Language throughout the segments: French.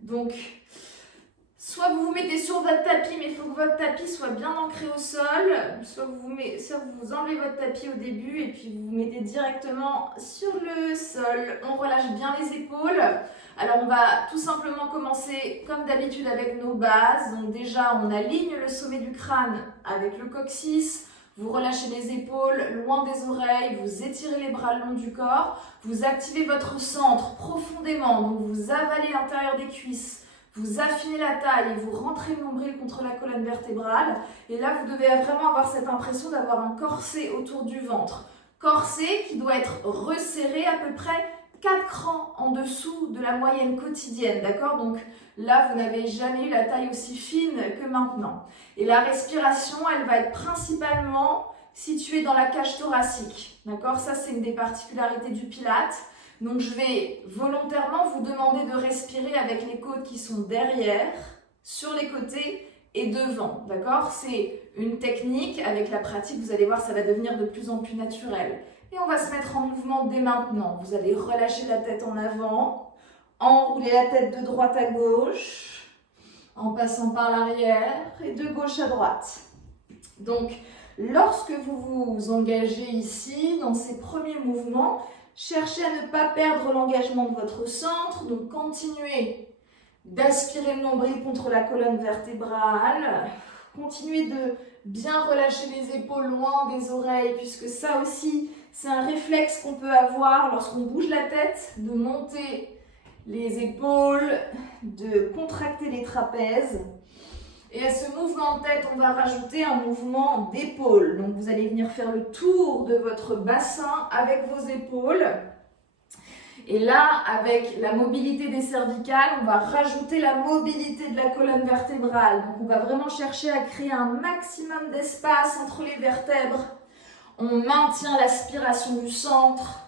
Donc, soit vous vous mettez sur votre tapis, mais il faut que votre tapis soit bien ancré au sol. Soit vous enlevez votre tapis au début et puis vous vous mettez directement sur le sol. On relâche bien les épaules. Alors, on va tout simplement commencer comme d'habitude avec nos bases. Donc déjà, on aligne le sommet du crâne avec le coccyx. Vous relâchez les épaules loin des oreilles, vous étirez les bras le long du corps, vous activez votre centre profondément, donc vous avalez l'intérieur des cuisses, vous affinez la taille et vous rentrez le nombril contre la colonne vertébrale. Et là, vous devez vraiment avoir cette impression d'avoir un corset autour du ventre. Corset qui doit être resserré à peu près 4 crans en dessous de la moyenne quotidienne, d'accord? Donc là, vous n'avez jamais eu la taille aussi fine que maintenant. Et la respiration, elle va être principalement située dans la cage thoracique, d'accord? Ça, c'est une des particularités du Pilates. Donc je vais volontairement vous demander de respirer avec les côtes qui sont derrière, sur les côtés et devant, d'accord? C'est une technique, avec la pratique, vous allez voir, ça va devenir de plus en plus naturel. Et on va se mettre en mouvement dès maintenant. Vous allez relâcher la tête en avant, enrouler la tête de droite à gauche, en passant par l'arrière et de gauche à droite. Donc, lorsque vous vous engagez ici, dans ces premiers mouvements, cherchez à ne pas perdre l'engagement de votre centre. Donc, continuez d'aspirer le nombril contre la colonne vertébrale. Continuez de bien relâcher les épaules loin des oreilles, puisque ça aussi, c'est un réflexe qu'on peut avoir lorsqu'on bouge la tête, de monter les épaules, de contracter les trapèzes. Et à ce mouvement de tête, on va rajouter un mouvement d'épaule. Donc vous allez venir faire le tour de votre bassin avec vos épaules. Et là, avec la mobilité des cervicales, on va rajouter la mobilité de la colonne vertébrale. Donc on va vraiment chercher à créer un maximum d'espace entre les vertèbres. On maintient l'aspiration du centre.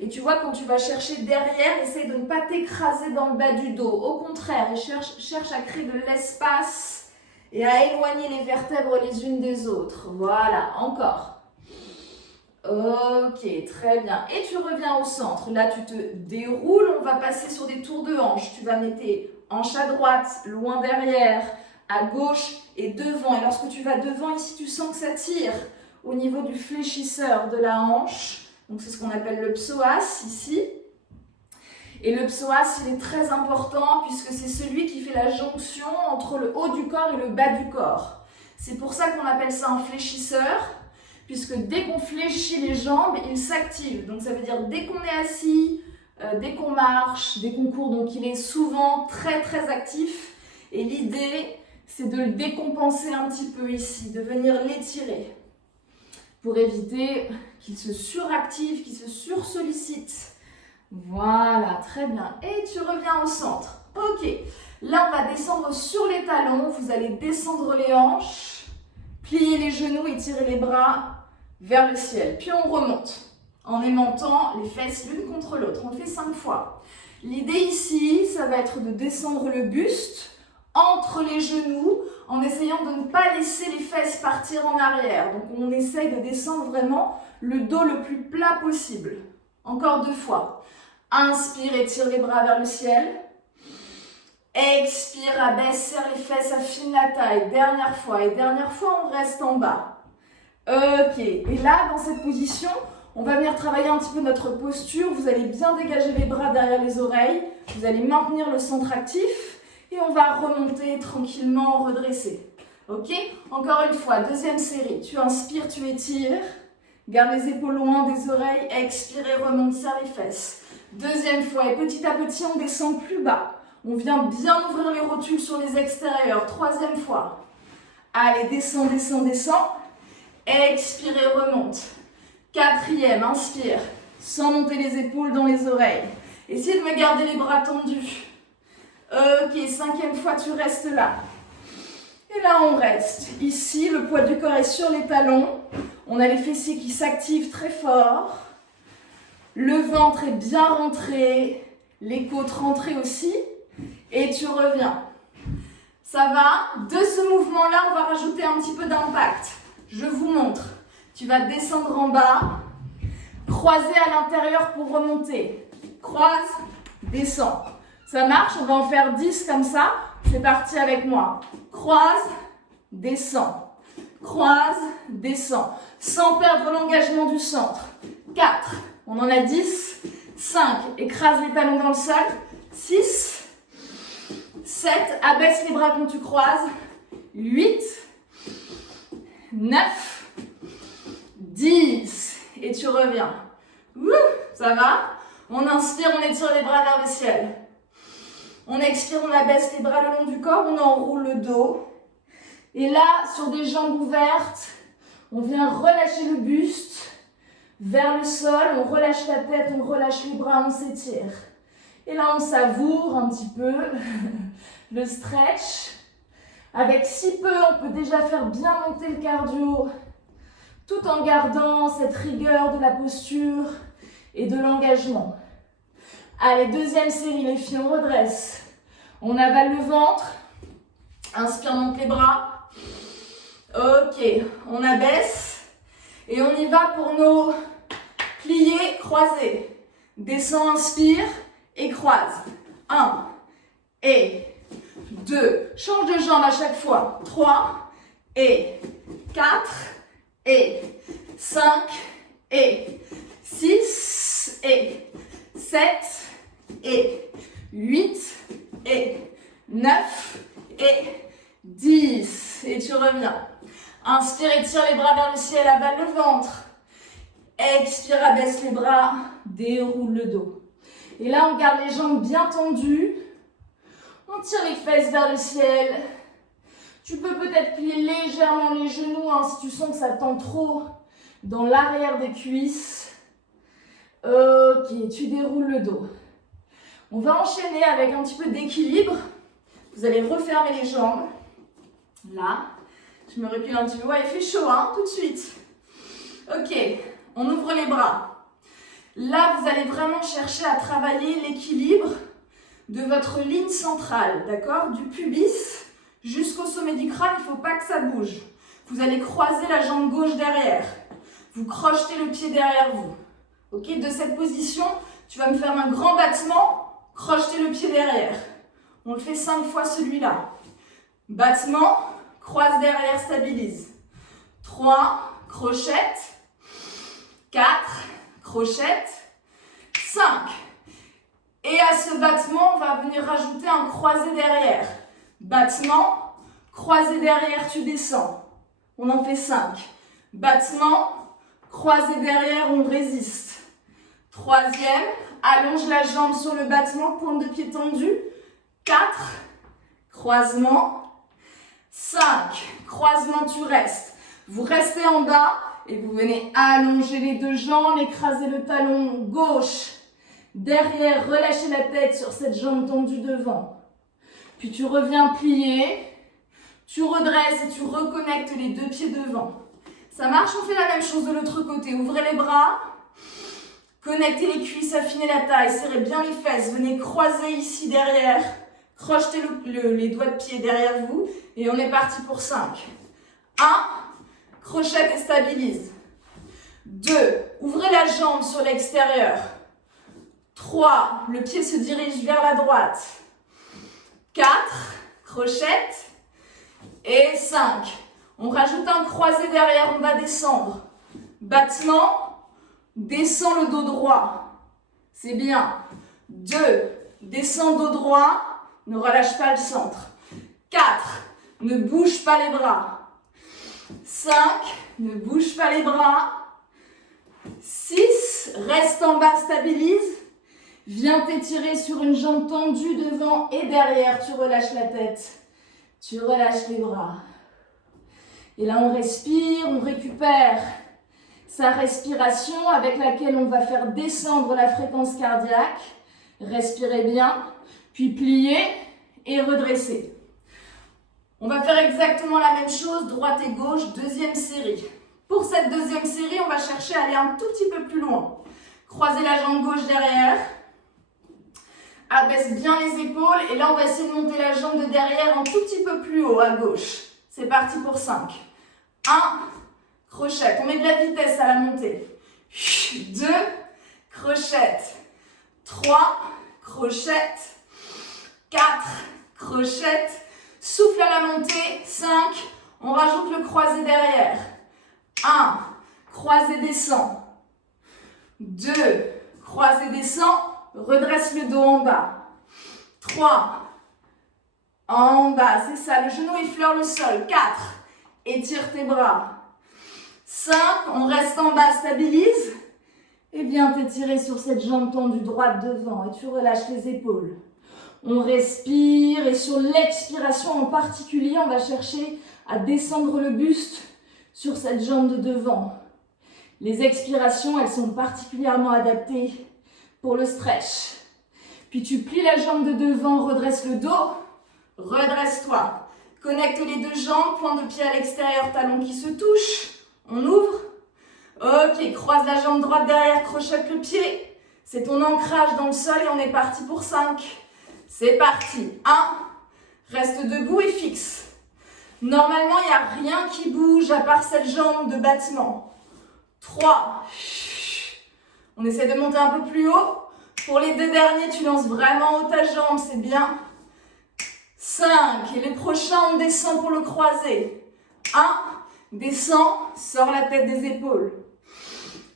Et tu vois, quand tu vas chercher derrière, essaye de ne pas t'écraser dans le bas du dos. Au contraire, cherche à créer de l'espace et à éloigner les vertèbres les unes des autres. Voilà, encore. Ok, très bien. Et tu reviens au centre. Là, tu te déroules. On va passer sur des tours de hanches. Tu vas mettre tes hanches à droite, loin derrière, à gauche et devant. Et lorsque tu vas devant, ici, tu sens que ça tire au niveau du fléchisseur de la hanche. Donc, c'est ce qu'on appelle le psoas ici. Et le psoas, il est très important puisque c'est celui qui fait la jonction entre le haut du corps et le bas du corps. C'est pour ça qu'on appelle ça un fléchisseur, puisque dès qu'on fléchit les jambes, il s'active. Donc, ça veut dire dès qu'on est assis, dès qu'on marche, dès qu'on court. Donc, il est souvent très, très actif. Et l'idée, c'est de le décompenser un petit peu ici, de venir l'étirer, pour éviter qu'il se suractive, qu'il se sursollicite. Voilà, très bien. Et tu reviens au centre. Ok, là on va descendre sur les talons. Vous allez descendre les hanches, plier les genoux et tirer les bras vers le ciel. Puis on remonte en aimantant les fesses l'une contre l'autre. On le fait 5 fois. L'idée ici, ça va être de descendre le buste entre les genoux, en essayant de ne pas laisser les fesses partir en arrière. Donc on essaye de descendre vraiment le dos le plus plat possible. Encore 2 fois. Inspire, étire les bras vers le ciel. Expire, abaisse, serre les fesses, affine la taille. Dernière fois. Et dernière fois, on reste en bas. Ok. Et là, dans cette position, on va venir travailler un petit peu notre posture. Vous allez bien dégager les bras derrière les oreilles. Vous allez maintenir le centre actif. Et on va remonter tranquillement, redresser. Ok? Encore une fois, deuxième série. Tu inspires, tu étires. Garde les épaules loin des oreilles. Expire et remonte, serre les fesses. Deuxième fois. Et petit à petit, on descend plus bas. On vient bien ouvrir les rotules sur les extérieurs. Troisième fois. Allez, descends, descends, descends. Expire et remonte. Quatrième, inspire. Sans monter les épaules dans les oreilles. Essayez de me garder les bras tendus. Ok, 5e fois, tu restes là. Et là, on reste. Ici, le poids du corps est sur les talons. On a les fessiers qui s'activent très fort. Le ventre est bien rentré. Les côtes rentrées aussi. Et tu reviens. Ça va? De ce mouvement-là, on va rajouter un petit peu d'impact. Je vous montre. Tu vas descendre en bas. Croiser à l'intérieur pour remonter. Croise, descends. Ça marche, on va en faire 10 comme ça. C'est parti avec moi. Croise, descend. Croise, descend. Sans perdre l'engagement du centre. 4, on en a 10. 5, écrase les talons dans le sol. 6, 7, abaisse les bras quand tu croises. 8, 9, 10. Et tu reviens. Ouh, ça va? On inspire, on étire les bras vers le ciel. On expire, on abaisse les bras le long du corps, on enroule le dos. Et là, sur des jambes ouvertes, on vient relâcher le buste vers le sol, on relâche la tête, on relâche les bras, on s'étire. Et là, on savoure un petit peu le stretch. Avec si peu, on peut déjà faire bien monter le cardio, tout en gardant cette rigueur de la posture et de l'engagement. Allez, deuxième série, les filles, on redresse. On avale le ventre. Inspire, monte les bras. Ok, on abaisse. Et on y va pour nos pliés croisés. Descend, inspire et croise. 1 et 2. Change de jambe à chaque fois. 3 et 4 et 5 et 6 et 7 et 8 et 9 et 10. Et tu reviens. Inspire, étire les bras vers le ciel, avale le ventre. Expire, abaisse les bras, déroule le dos. Et là, on garde les jambes bien tendues. On tire les fesses vers le ciel. Tu peux peut-être plier légèrement les genoux hein, si tu sens que ça tend trop dans l'arrière des cuisses. Ok, tu déroules le dos. On va enchaîner avec un petit peu d'équilibre. Vous allez refermer les jambes. Là, je me recule un petit peu. Ouais, il fait chaud, hein, tout de suite. Ok, on ouvre les bras. Là, vous allez vraiment chercher à travailler l'équilibre de votre ligne centrale, d'accord? Du pubis jusqu'au sommet du crâne, il ne faut pas que ça bouge. Vous allez croiser la jambe gauche derrière. Vous crochetez le pied derrière vous. Ok, de cette position, tu vas me faire un grand battement. Crocheter le pied derrière. On le fait 5 fois celui-là. Battement, croise derrière, stabilise. 3, crochette. 4, crochette. 5. Et à ce battement, on va venir rajouter un croisé derrière. Battement, croisé derrière, tu descends. On en fait 5. Battement, croisé derrière, on résiste. 3e, allonge la jambe sur le battement, pointe de pied tendue. 4, croisement. 5, croisement, tu restes. Vous restez en bas et vous venez allonger les deux jambes, écraser le talon gauche. Derrière, relâchez la tête sur cette jambe tendue devant. Puis tu reviens plier. Tu redresses et tu reconnectes les deux pieds devant. Ça marche, on fait la même chose de l'autre côté. Ouvrez les bras. Connectez les cuisses, affinez la taille, serrez bien les fesses. Venez croiser ici derrière. Crochetez les doigts de pied derrière vous. Et on est parti pour 5. 1, crochette et stabilise. 2, ouvrez la jambe sur l'extérieur. 3, le pied se dirige vers la droite. 4, crochette. Et 5, on rajoute un croisé derrière, on va descendre. Battement. Descends le dos droit. C'est bien. 2. Descends dos droit. Ne relâche pas le centre. 4. Ne bouge pas les bras. 5. Ne bouge pas les bras. 6. Reste en bas, stabilise. Viens t'étirer sur une jambe tendue devant et derrière. Tu relâches la tête. Tu relâches les bras. Et là, on respire, on récupère sa respiration avec laquelle on va faire descendre la fréquence cardiaque. Respirez bien, puis pliez et redressez. On va faire exactement la même chose, droite et gauche, deuxième série. Pour cette deuxième série, on va chercher à aller un tout petit peu plus loin. Croisez la jambe gauche derrière. Abaisse bien les épaules et là, on va essayer de monter la jambe de derrière un tout petit peu plus haut à gauche. C'est parti pour 5. 1. Crochette, on met de la vitesse à la montée. 2, crochette. 3, crochette. 4, crochette, souffle à la montée, 5, on rajoute le croisé derrière, 1, croisé descend, 2, croisé descend, redresse le dos en bas, 3, en bas, c'est ça, le genou effleure le sol, 4, étire tes bras, 5, on reste en bas, stabilise, et viens t'étirer sur cette jambe tendue droite devant, et tu relâches les épaules. On respire, et sur l'expiration en particulier, on va chercher à descendre le buste sur cette jambe de devant. Les expirations, elles sont particulièrement adaptées pour le stretch. Puis tu plies la jambe de devant, redresse le dos, redresse-toi. Connecte les deux jambes, pointe de pied à l'extérieur, talon qui se touche. On ouvre. Ok, croise la jambe droite derrière, crochette le pied. C'est ton ancrage dans le sol et on est parti pour 5. C'est parti. 1, reste debout et fixe. Normalement, il n'y a rien qui bouge à part cette jambe de battement. 3, on essaie de monter un peu plus haut. Pour les 2 derniers, tu lances vraiment haut ta jambe, c'est bien. 5, et les prochains, on descend pour le croisé. 1, descends, sors la tête des épaules.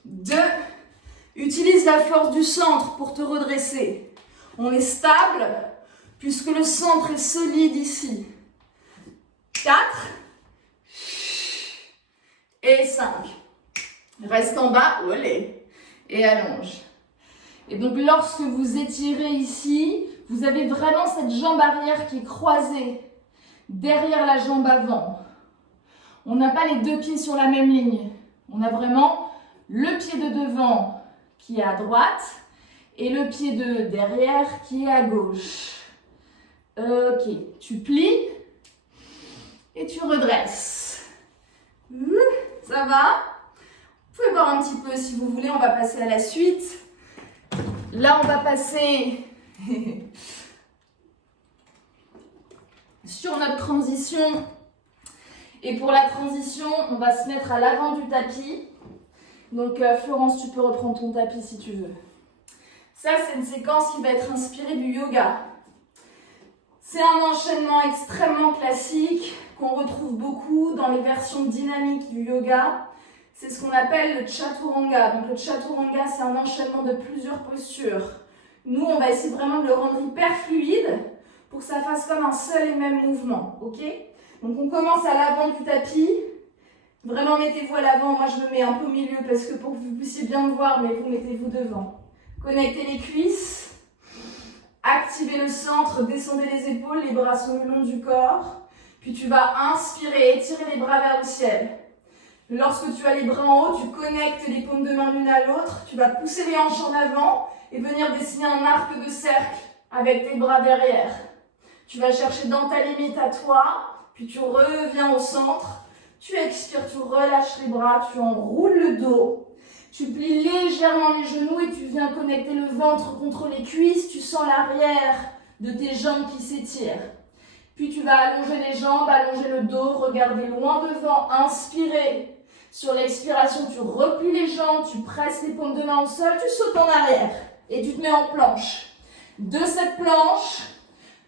2, utilise la force du centre pour te redresser. On est stable, puisque le centre est solide ici. 4, et 5. Reste en bas, olé, et allonge. Et donc, lorsque vous étirez ici, vous avez vraiment cette jambe arrière qui est croisée derrière la jambe avant. On n'a pas les deux pieds sur la même ligne. On a vraiment le pied de devant qui est à droite et le pied de derrière qui est à gauche. Ok, tu plies et tu redresses. Ça va? Vous pouvez voir un petit peu si vous voulez, on va passer à la suite. Là, on va passer sur notre transition. Et pour la transition, on va se mettre à l'avant du tapis. Donc, Florence, tu peux reprendre ton tapis si tu veux. Ça, c'est une séquence qui va être inspirée du yoga. C'est un enchaînement extrêmement classique qu'on retrouve beaucoup dans les versions dynamiques du yoga. C'est ce qu'on appelle le chaturanga. Donc le chaturanga, c'est un enchaînement de plusieurs postures. Nous, on va essayer vraiment de le rendre hyper fluide pour que ça fasse comme un seul et même mouvement. Ok? Donc on commence à l'avant du tapis. Vraiment, mettez-vous à l'avant. Moi, je me mets un peu au milieu parce que pour que vous puissiez bien me voir, mais vous mettez-vous devant. Connectez les cuisses. Activez le centre, descendez les épaules, les bras sont le long du corps. Puis tu vas inspirer, étirer les bras vers le ciel. Lorsque tu as les bras en haut, tu connectes les paumes de main l'une à l'autre. Tu vas pousser les hanches en avant et venir dessiner un arc de cercle avec tes bras derrière. Tu vas chercher dans ta limite à toi, puis tu reviens au centre. Tu expires, tu relâches les bras, tu enroules le dos. Tu plies légèrement les genoux et tu viens connecter le ventre contre les cuisses. Tu sens l'arrière de tes jambes qui s'étirent. Puis tu vas allonger les jambes, allonger le dos, regarder loin devant, inspirer. Sur l'expiration, tu replies les jambes, tu presses les paumes de main au sol, tu sautes en arrière et tu te mets en planche. De cette planche,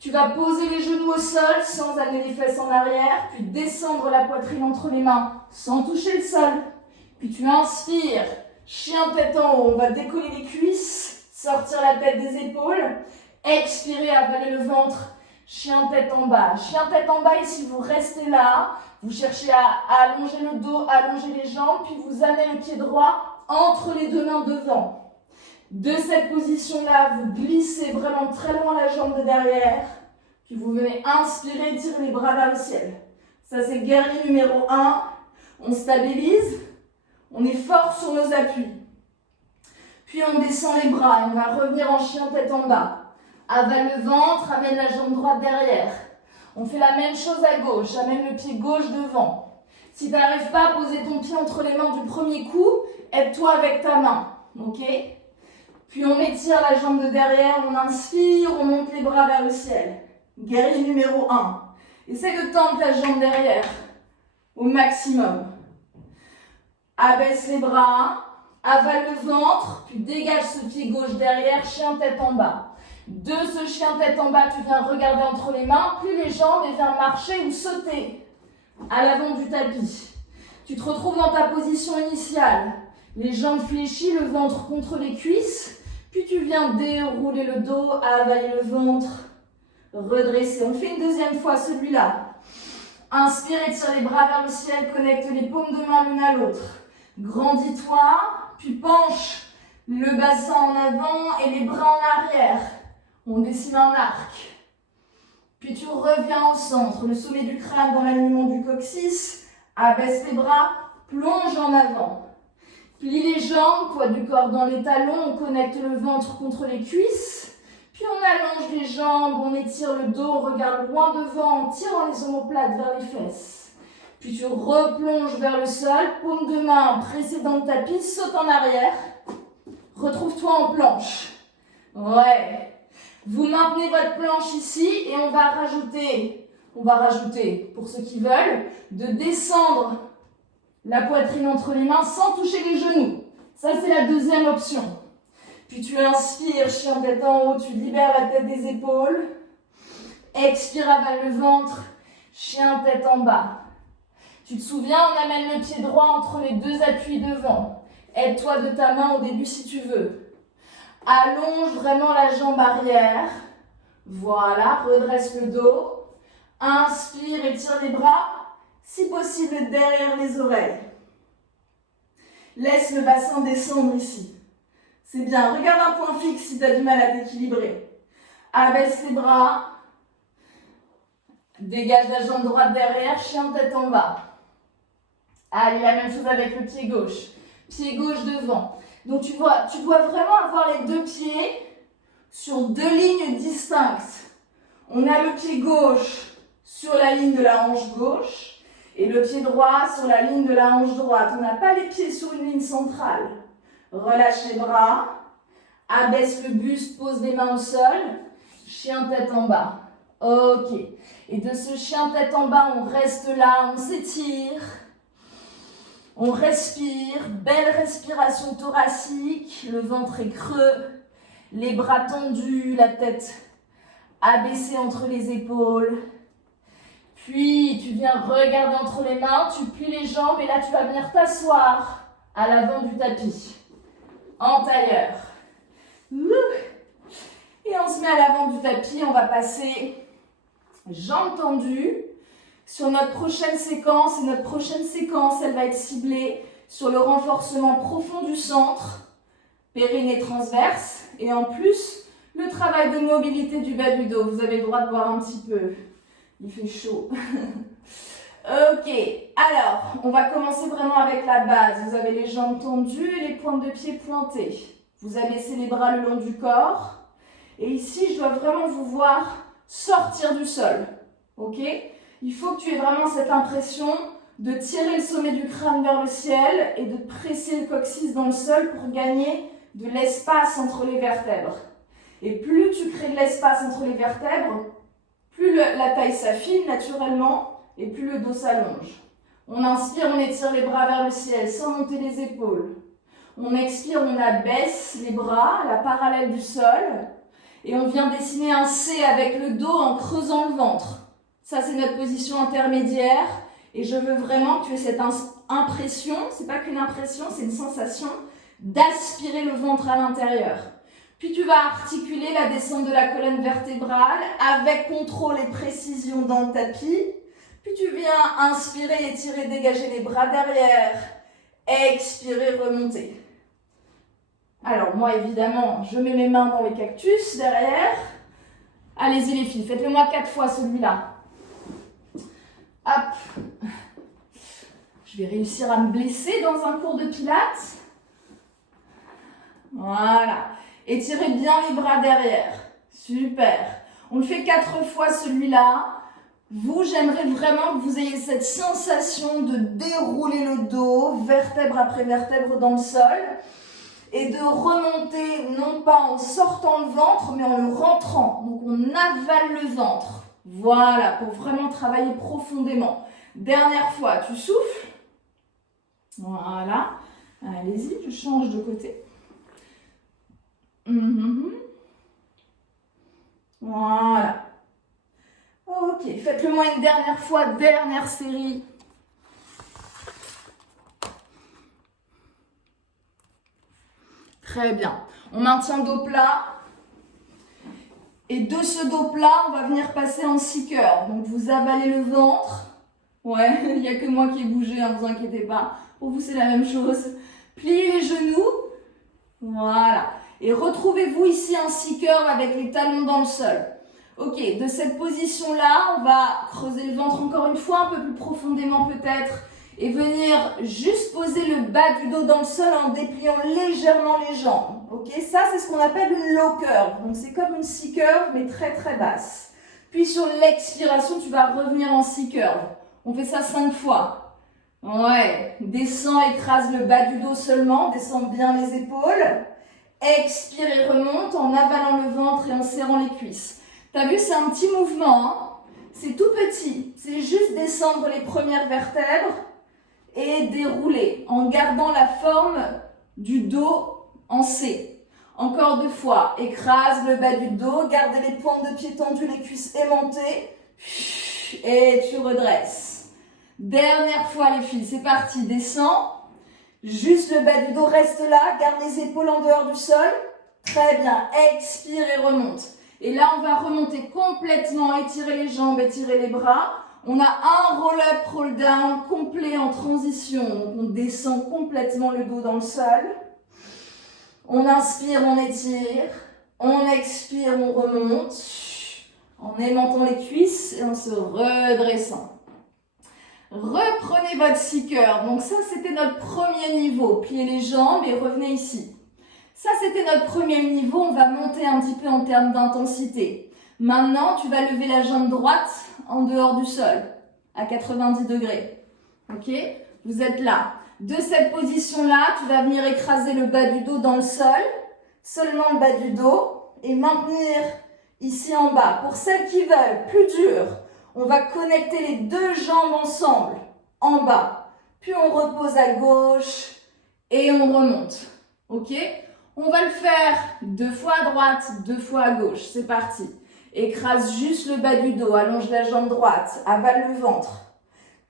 tu vas poser les genoux au sol sans amener les fesses en arrière, puis descendre la poitrine entre les mains sans toucher le sol. Puis tu inspires, chien tête en haut, on va décoller les cuisses, sortir la tête des épaules, expirer, avaler le ventre. Chien tête en bas. Chien tête en bas, ici, vous restez là. Vous cherchez à allonger le dos, allonger les jambes, puis vous amenez le pied droit entre les deux mains devant. De cette position-là, vous glissez vraiment très loin la jambe de derrière. Puis vous venez inspirer, tirer les bras vers le ciel. Ça, c'est guerrier numéro 1. On stabilise. On est fort sur nos appuis. Puis on descend les bras et on va revenir en chien tête en bas. Avale le ventre, amène la jambe droite derrière. On fait la même chose à gauche, amène le pied gauche devant. Si tu n'arrives pas à poser ton pied entre les mains du premier coup, aide-toi avec ta main. Ok? Puis on étire la jambe de derrière, on inspire, on monte les bras vers le ciel. Guerrier numéro 1. Essaye de tendre ta jambe derrière au maximum. Abaisse les bras, avale le ventre, puis dégage ce pied gauche derrière, chien tête en bas. De ce chien tête en bas, tu viens regarder entre les mains, plie les jambes et viens marcher ou sauter à l'avant du tapis. Tu te retrouves dans ta position initiale. Les jambes fléchies, le ventre contre les cuisses. Puis tu viens dérouler le dos, avaler le ventre, redresser. On fait une deuxième fois celui-là. Inspire, étire les bras vers le ciel, connecte les paumes de main l'une à l'autre. Grandis-toi, puis penche le bassin en avant et les bras en arrière. On dessine un arc. Puis tu reviens au centre, le sommet du crâne dans l'alignement du coccyx. Abaisse les bras, plonge en avant. Plie les jambes, poids du corps dans les talons, on connecte le ventre contre les cuisses. Puis on allonge les jambes, on étire le dos, on regarde loin devant en tirant les omoplates vers les fesses. Puis tu replonges vers le sol, paume de main pressée dans le tapis, saute en arrière. Retrouve-toi en planche. Ouais. Vous maintenez votre planche ici et on va rajouter, pour ceux qui veulent, de descendre la poitrine entre les mains sans toucher les genoux. Ça, c'est la deuxième option. Puis tu inspires, chien tête en haut, tu libères la tête des épaules. Expire, avale le ventre, chien tête en bas. Tu te souviens, on amène le pied droit entre les deux appuis devant. Aide-toi de ta main au début si tu veux. Allonge vraiment la jambe arrière. Voilà, redresse le dos. Inspire, étire les bras. Si possible, derrière les oreilles. Laisse le bassin descendre ici. C'est bien. Regarde un point fixe si tu as du mal à t'équilibrer. Abaisse les bras. Dégage la jambe droite derrière, chien tête en bas. Allez, la même chose avec le pied gauche. Pied gauche devant. Donc tu dois vraiment avoir les deux pieds sur deux lignes distinctes. On a le pied gauche sur la ligne de la hanche gauche. Et le pied droit sur la ligne de la hanche droite. On n'a pas les pieds sur une ligne centrale. Relâche les bras. Abaisse le buste, pose les mains au sol. Chien tête en bas. Ok. Et de ce chien tête en bas, on reste là, on s'étire. On respire. Belle respiration thoracique. Le ventre est creux. Les bras tendus, la tête abaissée entre les épaules. Puis, tu viens regarder entre les mains, tu plies les jambes et là, tu vas venir t'asseoir à l'avant du tapis, en tailleur. Et on se met à l'avant du tapis, on va passer jambes tendues sur notre prochaine séquence. Et notre prochaine séquence, elle va être ciblée sur le renforcement profond du centre, périnée transverse. Et en plus, le travail de mobilité du bas du dos. Vous avez le droit de boire un petit peu. Il fait chaud. Ok, alors, on va commencer vraiment avec la base. Vous avez les jambes tendues et les pointes de pied pointées. Vous abaissez les bras le long du corps. Et ici, je dois vraiment vous voir sortir du sol. Ok? Il faut que tu aies vraiment cette impression de tirer le sommet du crâne vers le ciel et de presser le coccyx dans le sol pour gagner de l'espace entre les vertèbres. Et plus tu crées de l'espace entre les vertèbres, plus la taille s'affine naturellement et plus le dos s'allonge. On inspire, on étire les bras vers le ciel sans monter les épaules. On expire, on abaisse les bras à la parallèle du sol. Et on vient dessiner un C avec le dos en creusant le ventre. Ça, c'est notre position intermédiaire. Et je veux vraiment que tu aies cette impression, c'est pas qu'une impression, c'est une sensation d'aspirer le ventre à l'intérieur. Puis tu vas articuler la descente de la colonne vertébrale avec contrôle et précision dans le tapis. Puis tu viens inspirer, étirer, dégager les bras derrière. Expirer, remonter. Alors moi évidemment, je mets mes mains dans les cactus derrière. Allez-y les filles, faites-le moi 4 fois celui-là. Hop. Je vais réussir à me blesser dans un cours de pilates. Voilà. Étirez bien les bras derrière. Super. On le fait 4 fois celui-là. Vous, j'aimerais vraiment que vous ayez cette sensation de dérouler le dos, vertèbre après vertèbre dans le sol. Et de remonter, non pas en sortant le ventre, mais en le rentrant. Donc on avale le ventre. Voilà, pour vraiment travailler profondément. Dernière fois, tu souffles. Voilà. Allez-y, je change de côté. Voilà. Ok, faites-le moi une dernière fois, dernière série. Très bien. On maintient dos plat. Et de ce dos plat, on va venir passer en seeker. Donc vous avalez le ventre. Ouais, il n'y a que moi qui ai bougé, ne vous inquiétez pas. Pour vous, c'est la même chose. Pliez les genoux. Voilà. Et retrouvez-vous ici en seeker avec les talons dans le sol. Ok, de cette position-là, on va creuser le ventre encore une fois, un peu plus profondément peut-être, et venir juste poser le bas du dos dans le sol en dépliant légèrement les jambes. Ok, ça c'est ce qu'on appelle une low curve. Donc c'est comme une C curve, mais très très basse. Puis sur l'expiration, tu vas revenir en C curve. On fait ça 5 fois. Ouais, descends, écrase le bas du dos seulement, descends bien les épaules. Expire et remonte en avalant le ventre et en serrant les cuisses. T'as vu, c'est un petit mouvement, hein. C'est tout petit. C'est juste descendre les premières vertèbres et dérouler en gardant la forme du dos en C. Encore 2 fois. Écrase le bas du dos, gardez les pointes de pied tendues, les cuisses aimantées. Et tu redresses. Dernière fois les filles, c'est parti. Descends. Juste le bas du dos reste là. Garde les épaules en dehors du sol. Très bien. Expire et remonte. Et là, on va remonter complètement, étirer les jambes, étirer les bras. On a un roll-up, roll-down complet en transition. Donc, on descend complètement le dos dans le sol. On inspire, on étire. On expire, on remonte. En aimantant les cuisses et en se redressant. Reprenez votre seeker. Donc ça, c'était notre premier niveau. Pliez les jambes et revenez ici. Ça, c'était notre premier niveau. On va monter un petit peu en termes d'intensité. Maintenant, tu vas lever la jambe droite en dehors du sol, à 90 degrés. Ok? Vous êtes là. De cette position-là, tu vas venir écraser le bas du dos dans le sol, seulement le bas du dos, et maintenir ici en bas. Pour celles qui veulent, plus dur, on va connecter les 2 jambes ensemble, en bas. Puis on repose à gauche et on remonte. Ok? On va le faire 2 fois à droite, 2 fois à gauche. C'est parti. Écrase juste le bas du dos, allonge la jambe droite, avale le ventre.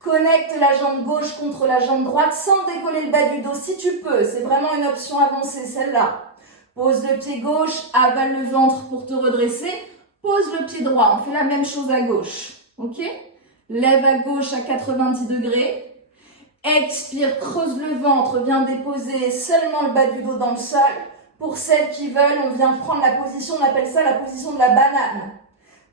Connecte la jambe gauche contre la jambe droite sans décoller le bas du dos si tu peux. C'est vraiment une option avancée, celle-là. Pose le pied gauche, avale le ventre pour te redresser. Pose le pied droit. On fait la même chose à gauche. Ok? Lève à gauche à 90 degrés. Expire, creuse le ventre, viens déposer seulement le bas du dos dans le sol. Pour celles qui veulent, on vient prendre la position, on appelle ça la position de la banane.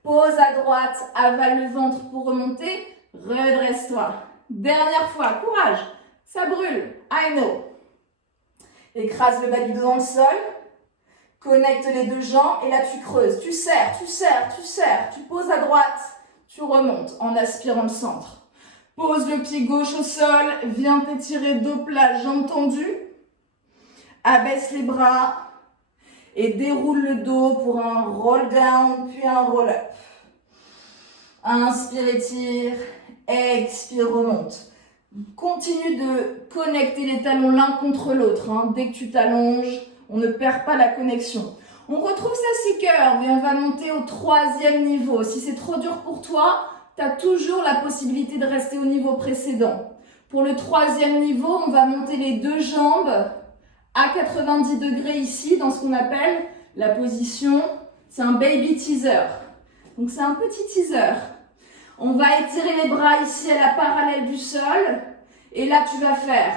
Pose à droite, avale le ventre pour remonter, redresse-toi. Dernière fois, courage, ça brûle, I know. Écrase le bas du dos dans le sol, connecte les 2 jambes et là tu creuses. Tu serres, tu serres, tu serres, tu poses à droite, tu remontes en aspirant le centre. Pose le pied gauche au sol, viens t'étirer dos plat, jambes tendues. Abaisse les bras et déroule le dos pour un roll down puis un roll up. Inspire, étire, expire, remonte. Continue de connecter les talons l'un contre l'autre. Hein. Dès que tu t'allonges, on ne perd pas la connexion. On retrouve sa C-curve et on va monter au 3e niveau. Si c'est trop dur pour toi, tu as toujours la possibilité de rester au niveau précédent. Pour le 3e niveau, on va monter les 2 jambes à 90 degrés ici, dans ce qu'on appelle la position, c'est un baby teaser. Donc c'est un petit teaser. On va étirer les bras ici à la parallèle du sol. Et là, tu vas faire,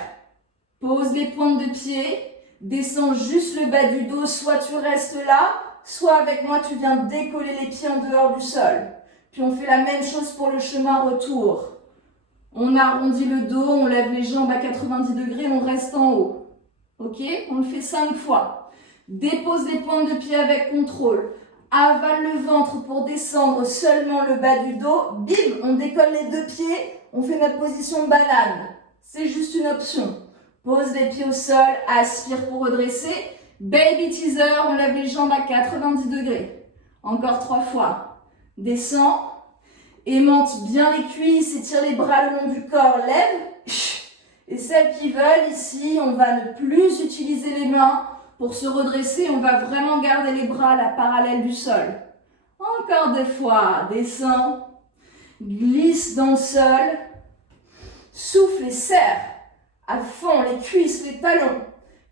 pose les pointes de pied, descends juste le bas du dos, soit tu restes là, soit avec moi, tu viens décoller les pieds en dehors du sol. Puis on fait la même chose pour le chemin retour. On arrondit le dos, on lève les jambes à 90 degrés, on reste en haut. Ok? On le fait 5 fois. Dépose les pointes de pied avec contrôle. Avale le ventre pour descendre seulement le bas du dos. Bim! On décolle les 2 pieds. On fait notre position de banane. C'est juste une option. Pose les pieds au sol. Aspire pour redresser. Baby teaser. On lève les jambes à 90 degrés. Encore 3 fois. Descends. Aimante bien les cuisses. Étire les bras le long du corps. Lève. Et celles qui veulent, ici, on va ne plus utiliser les mains pour se redresser. On va vraiment garder les bras à la parallèle du sol. Encore 2 fois, descends, glisse dans le sol, souffle et serre à fond les cuisses, les talons.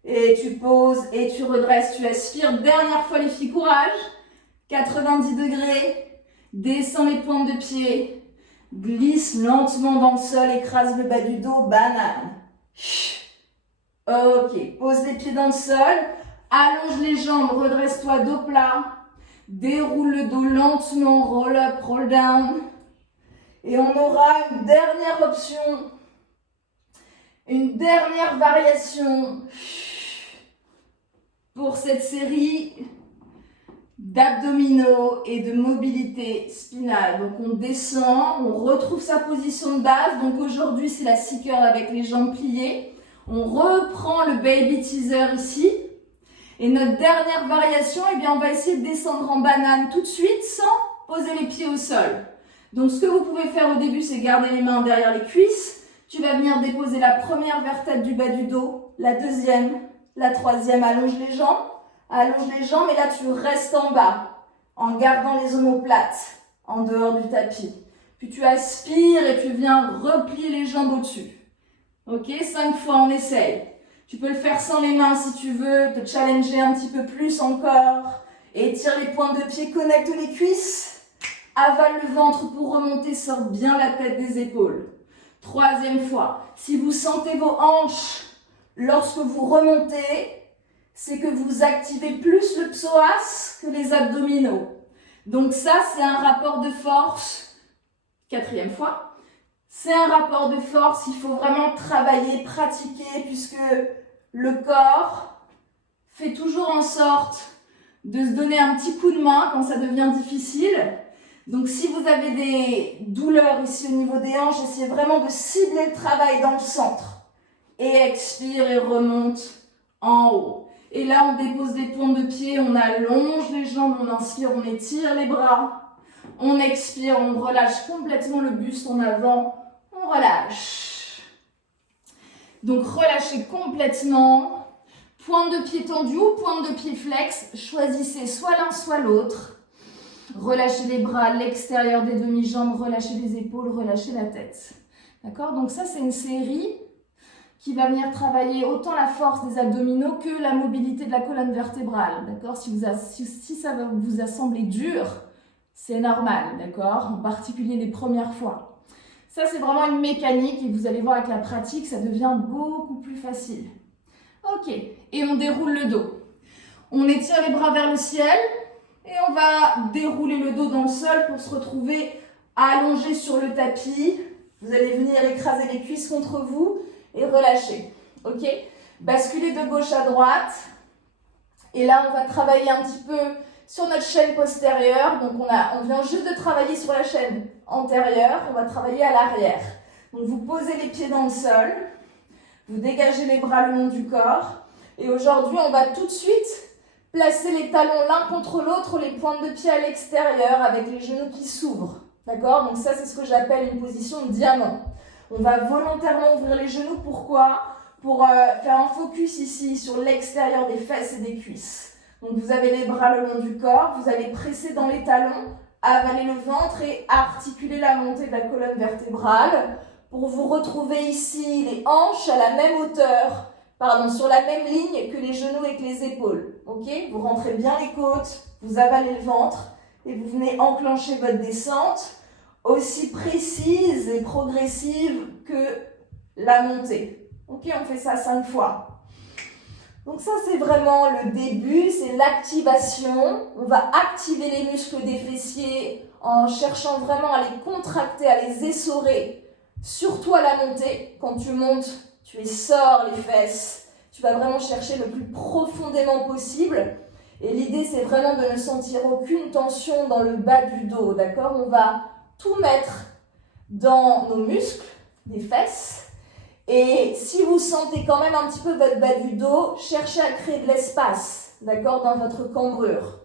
Et tu poses et tu redresses, tu aspires. Dernière fois les filles, courage. 90 degrés, descends les pointes de pied, glisse lentement dans le sol, écrase le bas du dos, banane. Ok, pose les pieds dans le sol, allonge les jambes, redresse-toi dos plat, déroule le dos lentement, roll up, roll down. Et on aura une dernière option, une dernière variation pour cette série d'abdominaux et de mobilité spinale. Donc on descend, on retrouve sa position de base. Donc aujourd'hui c'est la seeker avec les jambes pliées. On reprend le baby teaser ici. Et notre dernière variation, eh bien on va essayer de descendre en banane tout de suite sans poser les pieds au sol. Donc ce que vous pouvez faire au début, c'est garder les mains derrière les cuisses. Tu vas venir déposer la première vertèbre du bas du dos, la deuxième, la troisième, allonge les jambes. Allonge les jambes et là tu restes en bas en gardant les omoplates en dehors du tapis. Puis tu aspires et tu viens replier les jambes au-dessus. Ok, 5 fois on essaye. Tu peux le faire sans les mains si tu veux, te challenger un petit peu plus encore. Étire les pointes de pied, connecte les cuisses. Avale le ventre pour remonter, sors bien la tête des épaules. 3e fois, si vous sentez vos hanches lorsque vous remontez, c'est que vous activez plus le psoas que les abdominaux. Donc ça, c'est un rapport de force. 4e fois. C'est un rapport de force, il faut vraiment travailler, pratiquer, puisque le corps fait toujours en sorte de se donner un petit coup de main quand ça devient difficile. Donc si vous avez des douleurs ici au niveau des hanches, essayez vraiment de cibler le travail dans le centre. Et expire et remonte en haut. Et là, on dépose des pointes de pied, on allonge les jambes, on inspire, on étire les bras. On expire, on relâche complètement le buste en avant. On relâche. Donc, relâchez complètement. Pointe de pied tendue ou pointe de pied flex. Choisissez soit l'un, soit l'autre. Relâchez les bras à l'extérieur des demi-jambes, relâchez les épaules, relâchez la tête. D'accord? Donc ça, c'est une série qui va venir travailler autant la force des abdominaux que la mobilité de la colonne vertébrale, d'accord? Si ça vous a semblé dur, c'est normal, d'accord? En particulier les premières fois. Ça, c'est vraiment une mécanique et vous allez voir avec la pratique, ça devient beaucoup plus facile. Ok, et on déroule le dos. On étire les bras vers le ciel et on va dérouler le dos dans le sol pour se retrouver allongé sur le tapis. Vous allez venir écraser les cuisses contre vous et relâcher, ok? Basculez de gauche à droite. Et là, on va travailler un petit peu sur notre chaîne postérieure. Donc, on vient juste de travailler sur la chaîne antérieure. On va travailler à l'arrière. Donc, vous posez les pieds dans le sol. Vous dégagez les bras le long du corps. Et aujourd'hui, on va tout de suite placer les talons l'un contre l'autre, les pointes de pied à l'extérieur avec les genoux qui s'ouvrent. D'accord? Donc, ça, c'est ce que j'appelle une position de diamant. On va volontairement ouvrir les genoux. Pourquoi? Pour faire un focus ici sur l'extérieur des fesses et des cuisses. Donc vous avez les bras le long du corps, vous allez presser dans les talons, avaler le ventre et articuler la montée de la colonne vertébrale pour vous retrouver ici les hanches à la même hauteur, sur la même ligne que les genoux et que les épaules. Ok? Vous rentrez bien les côtes, vous avalez le ventre et vous venez enclencher votre descente aussi précise et progressive que la montée. Ok, on fait ça 5 fois. Donc ça, c'est vraiment le début, c'est l'activation. On va activer les muscles des fessiers en cherchant vraiment à les contracter, à les essorer. Surtout à la montée. Quand tu montes, tu essores les fesses. Tu vas vraiment chercher le plus profondément possible. Et l'idée, c'est vraiment de ne sentir aucune tension dans le bas du dos, d'accord? On va tout mettre dans nos muscles des fesses. Et si vous sentez quand même un petit peu votre bas du dos, cherchez à créer de l'espace, d'accord, dans votre cambrure.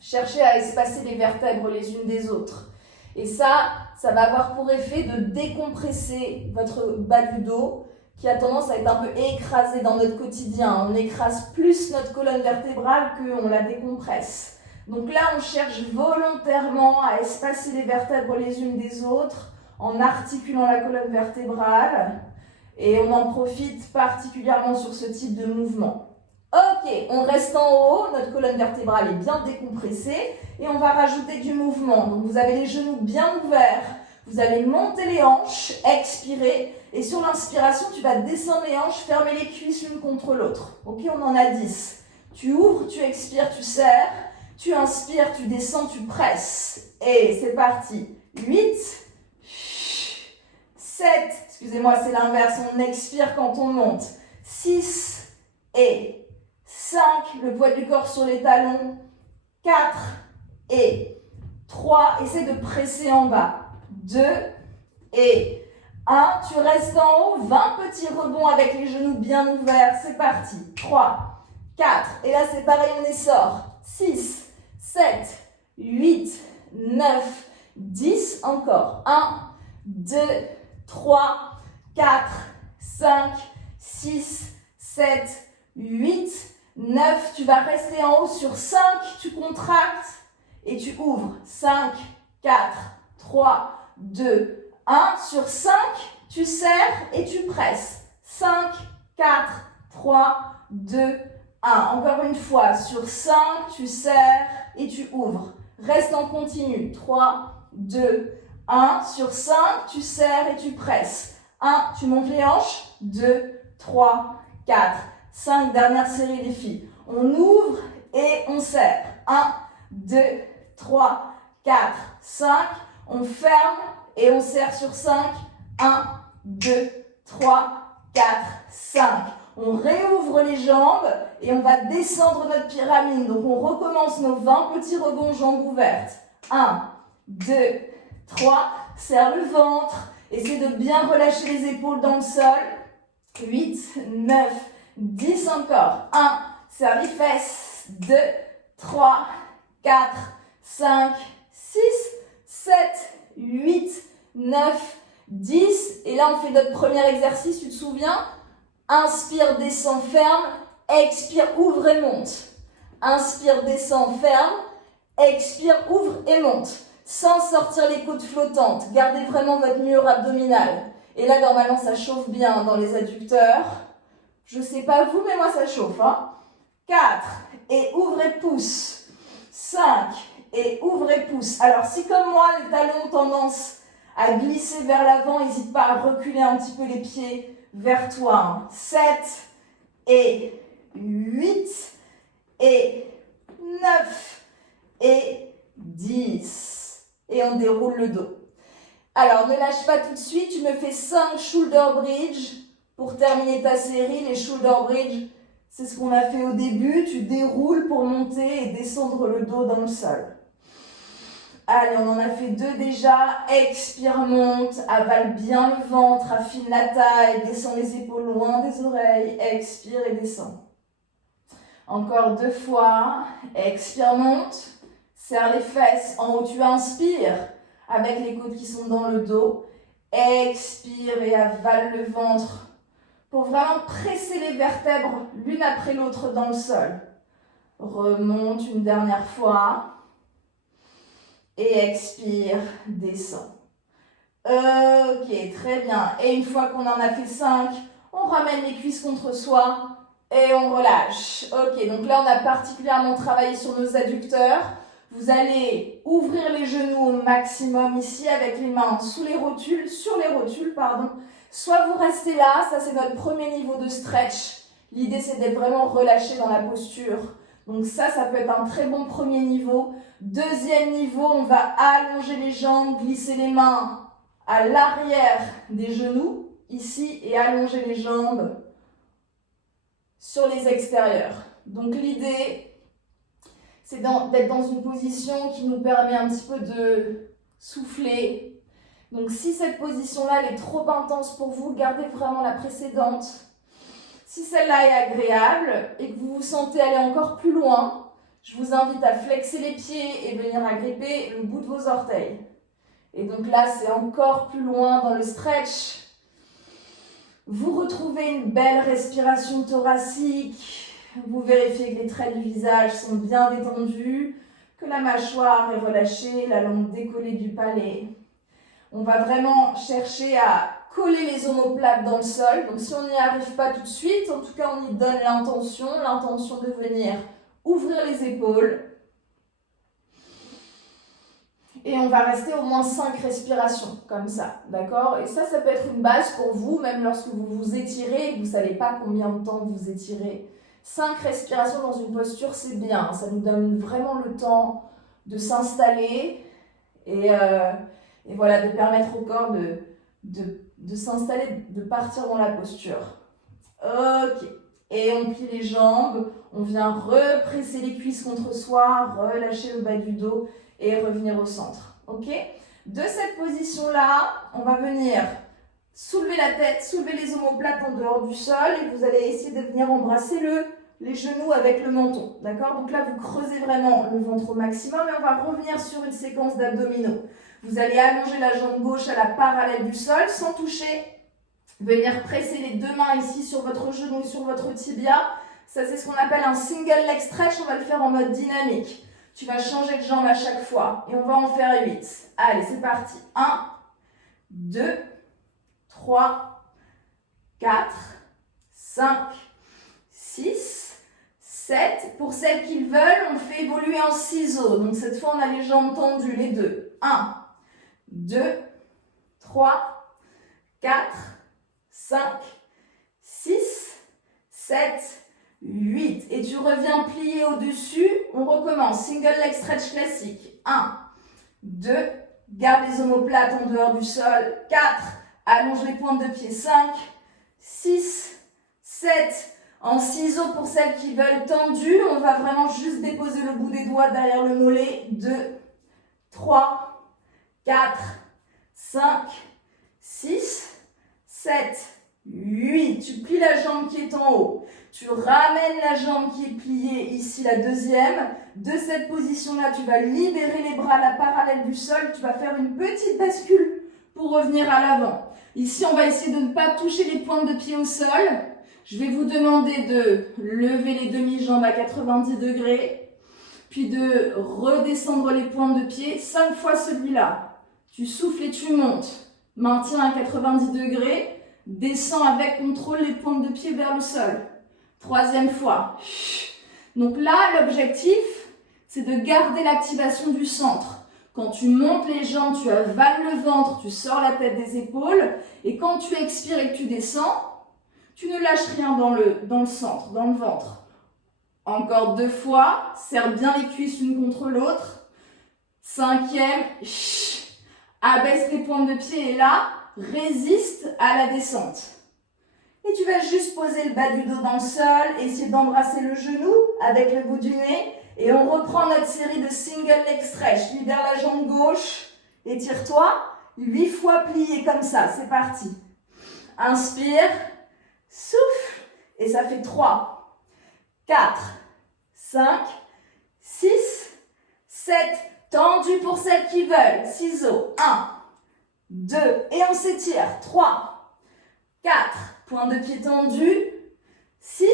Cherchez à espacer les vertèbres les unes des autres. Et ça va avoir pour effet de décompresser votre bas du dos qui a tendance à être un peu écrasé dans notre quotidien. On écrase plus notre colonne vertébrale qu'on la décompresse. Donc là, on cherche volontairement à espacer les vertèbres les unes des autres en articulant la colonne vertébrale. Et on en profite particulièrement sur ce type de mouvement. Ok, on reste en haut, notre colonne vertébrale est bien décompressée et on va rajouter du mouvement. Donc vous avez les genoux bien ouverts, vous allez monter les hanches, expirer et sur l'inspiration, tu vas descendre les hanches, fermer les cuisses l'une contre l'autre. Ok, on en a 10. Tu ouvres, tu expires, tu serres, tu inspires, tu descends, tu presses. Et c'est parti. 8, 7, excusez-moi, c'est l'inverse, on expire quand on monte. 6 et 5, le poids du corps sur les talons. 4 et 3, essaie de presser en bas. 2 et 1, tu restes en haut, 20 petits rebonds avec les genoux bien ouverts, c'est parti. 3, 4, et là c'est pareil, on essore. 6, 7, 8, 9, 10, encore. 1, 2, 3, 4, 5, 6, 7, 8, 9. Tu vas rester en haut sur 5, tu contractes et tu ouvres. 5, 4, 3, 2, 1. Sur 5, tu serres et tu presses. 5, 4, 3, 2, 1. Encore une fois, sur 5, tu serres et tu ouvres. Reste en continu. 3, 2, 1. Sur 5, tu serres et tu presses. 1, tu montes les hanches. 2, 3, 4, 5. Dernière série les filles. On ouvre et on serre. 1, 2, 3, 4, 5. On ferme et on serre sur 5. 1, 2, 3, 4, 5. On réouvre les jambes et on va descendre notre pyramide. Donc on recommence nos 20 petits rebonds jambes ouvertes. 1, 2, 3. Serre le ventre. Essaie de bien relâcher les épaules dans le sol. 8, 9, 10 encore. 1, serre les fesses. 2, 3, 4, 5, 6, 7, 8, 9, 10. Et là, on fait notre premier exercice, tu te souviens? Inspire, descend, ferme. Expire, ouvre et monte. Inspire, descend, ferme. Expire, ouvre et monte. Sans sortir les côtes flottantes. Gardez vraiment votre mur abdominal. Et là, normalement, ça chauffe bien dans les adducteurs. Je sais pas vous, mais moi, ça chauffe. 4. Et ouvre et pousse. 5. Et ouvre et pousse. Alors, si comme moi, les talons ont tendance à glisser vers l'avant, n'hésite pas à reculer un petit peu les pieds vers toi. 7 et 8 et 9 et 10. Et on déroule le dos. Alors, ne lâche pas tout de suite. Tu me fais 5 shoulder bridge pour terminer ta série. Les shoulder bridge, c'est ce qu'on a fait au début. Tu déroules pour monter et descendre le dos dans le sol. Allez, on en a fait 2 déjà. Expire, monte, avale bien le ventre, affine la taille, descend les épaules loin des oreilles. Expire et descend. Encore 2 fois. Expire, monte. Serre les fesses. En haut, tu inspires avec les côtes qui sont dans le dos. Expire et avale le ventre pour vraiment presser les vertèbres l'une après l'autre dans le sol. Remonte une dernière fois. Et expire, descend. Ok, très bien. Et une fois qu'on en a fait 5, on ramène les cuisses contre soi et on relâche. Ok, donc là, on a particulièrement travaillé sur nos adducteurs. Vous allez ouvrir les genoux au maximum ici avec les mains sous les rotules, sur les rotules, pardon. Soit vous restez là, ça c'est notre premier niveau de stretch. L'idée c'est d'être vraiment relâché dans la posture. Donc ça peut être un très bon premier niveau. Deuxième niveau, on va allonger les jambes, glisser les mains à l'arrière des genoux, ici, et allonger les jambes sur les extérieurs. Donc l'idée, c'est d'être dans une position qui nous permet un petit peu de souffler. Donc si cette position-là elle est trop intense pour vous, gardez vraiment la précédente. Si celle-là est agréable et que vous vous sentez aller encore plus loin, je vous invite à flexer les pieds et venir agripper le bout de vos orteils. Et donc là, c'est encore plus loin dans le stretch. Vous retrouvez une belle respiration thoracique. Vous vérifiez que les traits du visage sont bien détendus, que que la mâchoire est relâchée, la langue décollée du palais. On va vraiment chercher à coller les omoplates dans le sol. Donc si on n'y arrive pas tout de suite, en tout cas on y donne l'intention de venir ouvrir les épaules. Et on va rester au moins 5 respirations, comme ça, d'accord? Et ça peut être une base pour vous, même lorsque vous vous étirez et que vous ne savez pas combien de temps vous étirez. 5 respirations dans une posture, c'est bien. Ça nous donne vraiment le temps de s'installer et voilà, de permettre au corps de s'installer, de partir dans la posture. Ok. Et on plie les jambes, on vient represser les cuisses contre soi, relâcher le bas du dos et revenir au centre. Ok? De cette position-là, on va venir soulever la tête, soulever les omoplates en dehors du sol et vous allez essayer de venir embrasser les genoux avec le menton. D'accord? Donc là, vous creusez vraiment le ventre au maximum et on va revenir sur une séquence d'abdominaux. Vous allez allonger la jambe gauche à la parallèle du sol sans toucher. Venir presser les 2 mains ici sur votre genou et sur votre tibia. Ça, c'est ce qu'on appelle un single leg stretch. On va le faire en mode dynamique. Tu vas changer de jambe à chaque fois et on va en faire 8. Allez, c'est parti. 1, 2, 3, 4, 5, 6, 7. Pour celles qui le veulent, on fait évoluer en ciseaux. Donc cette fois, on a les jambes tendues, les deux. 1, 2, 3, 4, 5, 6, 7, 8. Et tu reviens plier au-dessus. On recommence. Single leg stretch classique. 1, 2, garde les omoplates en dehors du sol. 4, allonge les pointes de pied. 5, 6, 7. En ciseaux pour celles qui veulent tendu. On va vraiment juste déposer le bout des doigts derrière le mollet. 2, 3, 4, 5, 6, 7, 8. Tu plies la jambe qui est en haut. Tu ramènes la jambe qui est pliée, ici la deuxième. De cette position-là, tu vas libérer les bras à la parallèle du sol. Tu vas faire une petite bascule pour revenir à l'avant. Ici, on va essayer de ne pas toucher les pointes de pied au sol. Je vais vous demander de lever les demi-jambes à 90 degrés, puis de redescendre les pointes de pied 5 fois celui-là. Tu souffles et tu montes. Maintiens à 90 degrés. Descends avec contrôle les pointes de pied vers le sol. 3e fois. Donc là, l'objectif, c'est de garder l'activation du centre. Quand tu montes les jambes, tu avales le ventre, tu sors la tête des épaules. Et quand tu expires et que tu descends, tu ne lâches rien dans le centre, dans le ventre. Encore 2 fois. Serre bien les cuisses l'une contre l'autre. 5e. Abaisse les pointes de pied et là, résiste à la descente. Et tu vas juste poser le bas du dos dans le sol, essayer d'embrasser le genou avec le bout du nez. Et on reprend notre série de single leg stretch. Libère la jambe gauche, étire-toi. 8 fois plié comme ça, c'est parti. Inspire, souffle, et ça fait 3, 4, 5, 6, 7. Tendu pour celles qui veulent. Ciseaux, 1, 2, et on s'étire. 3, 4, point de pied tendu. 6,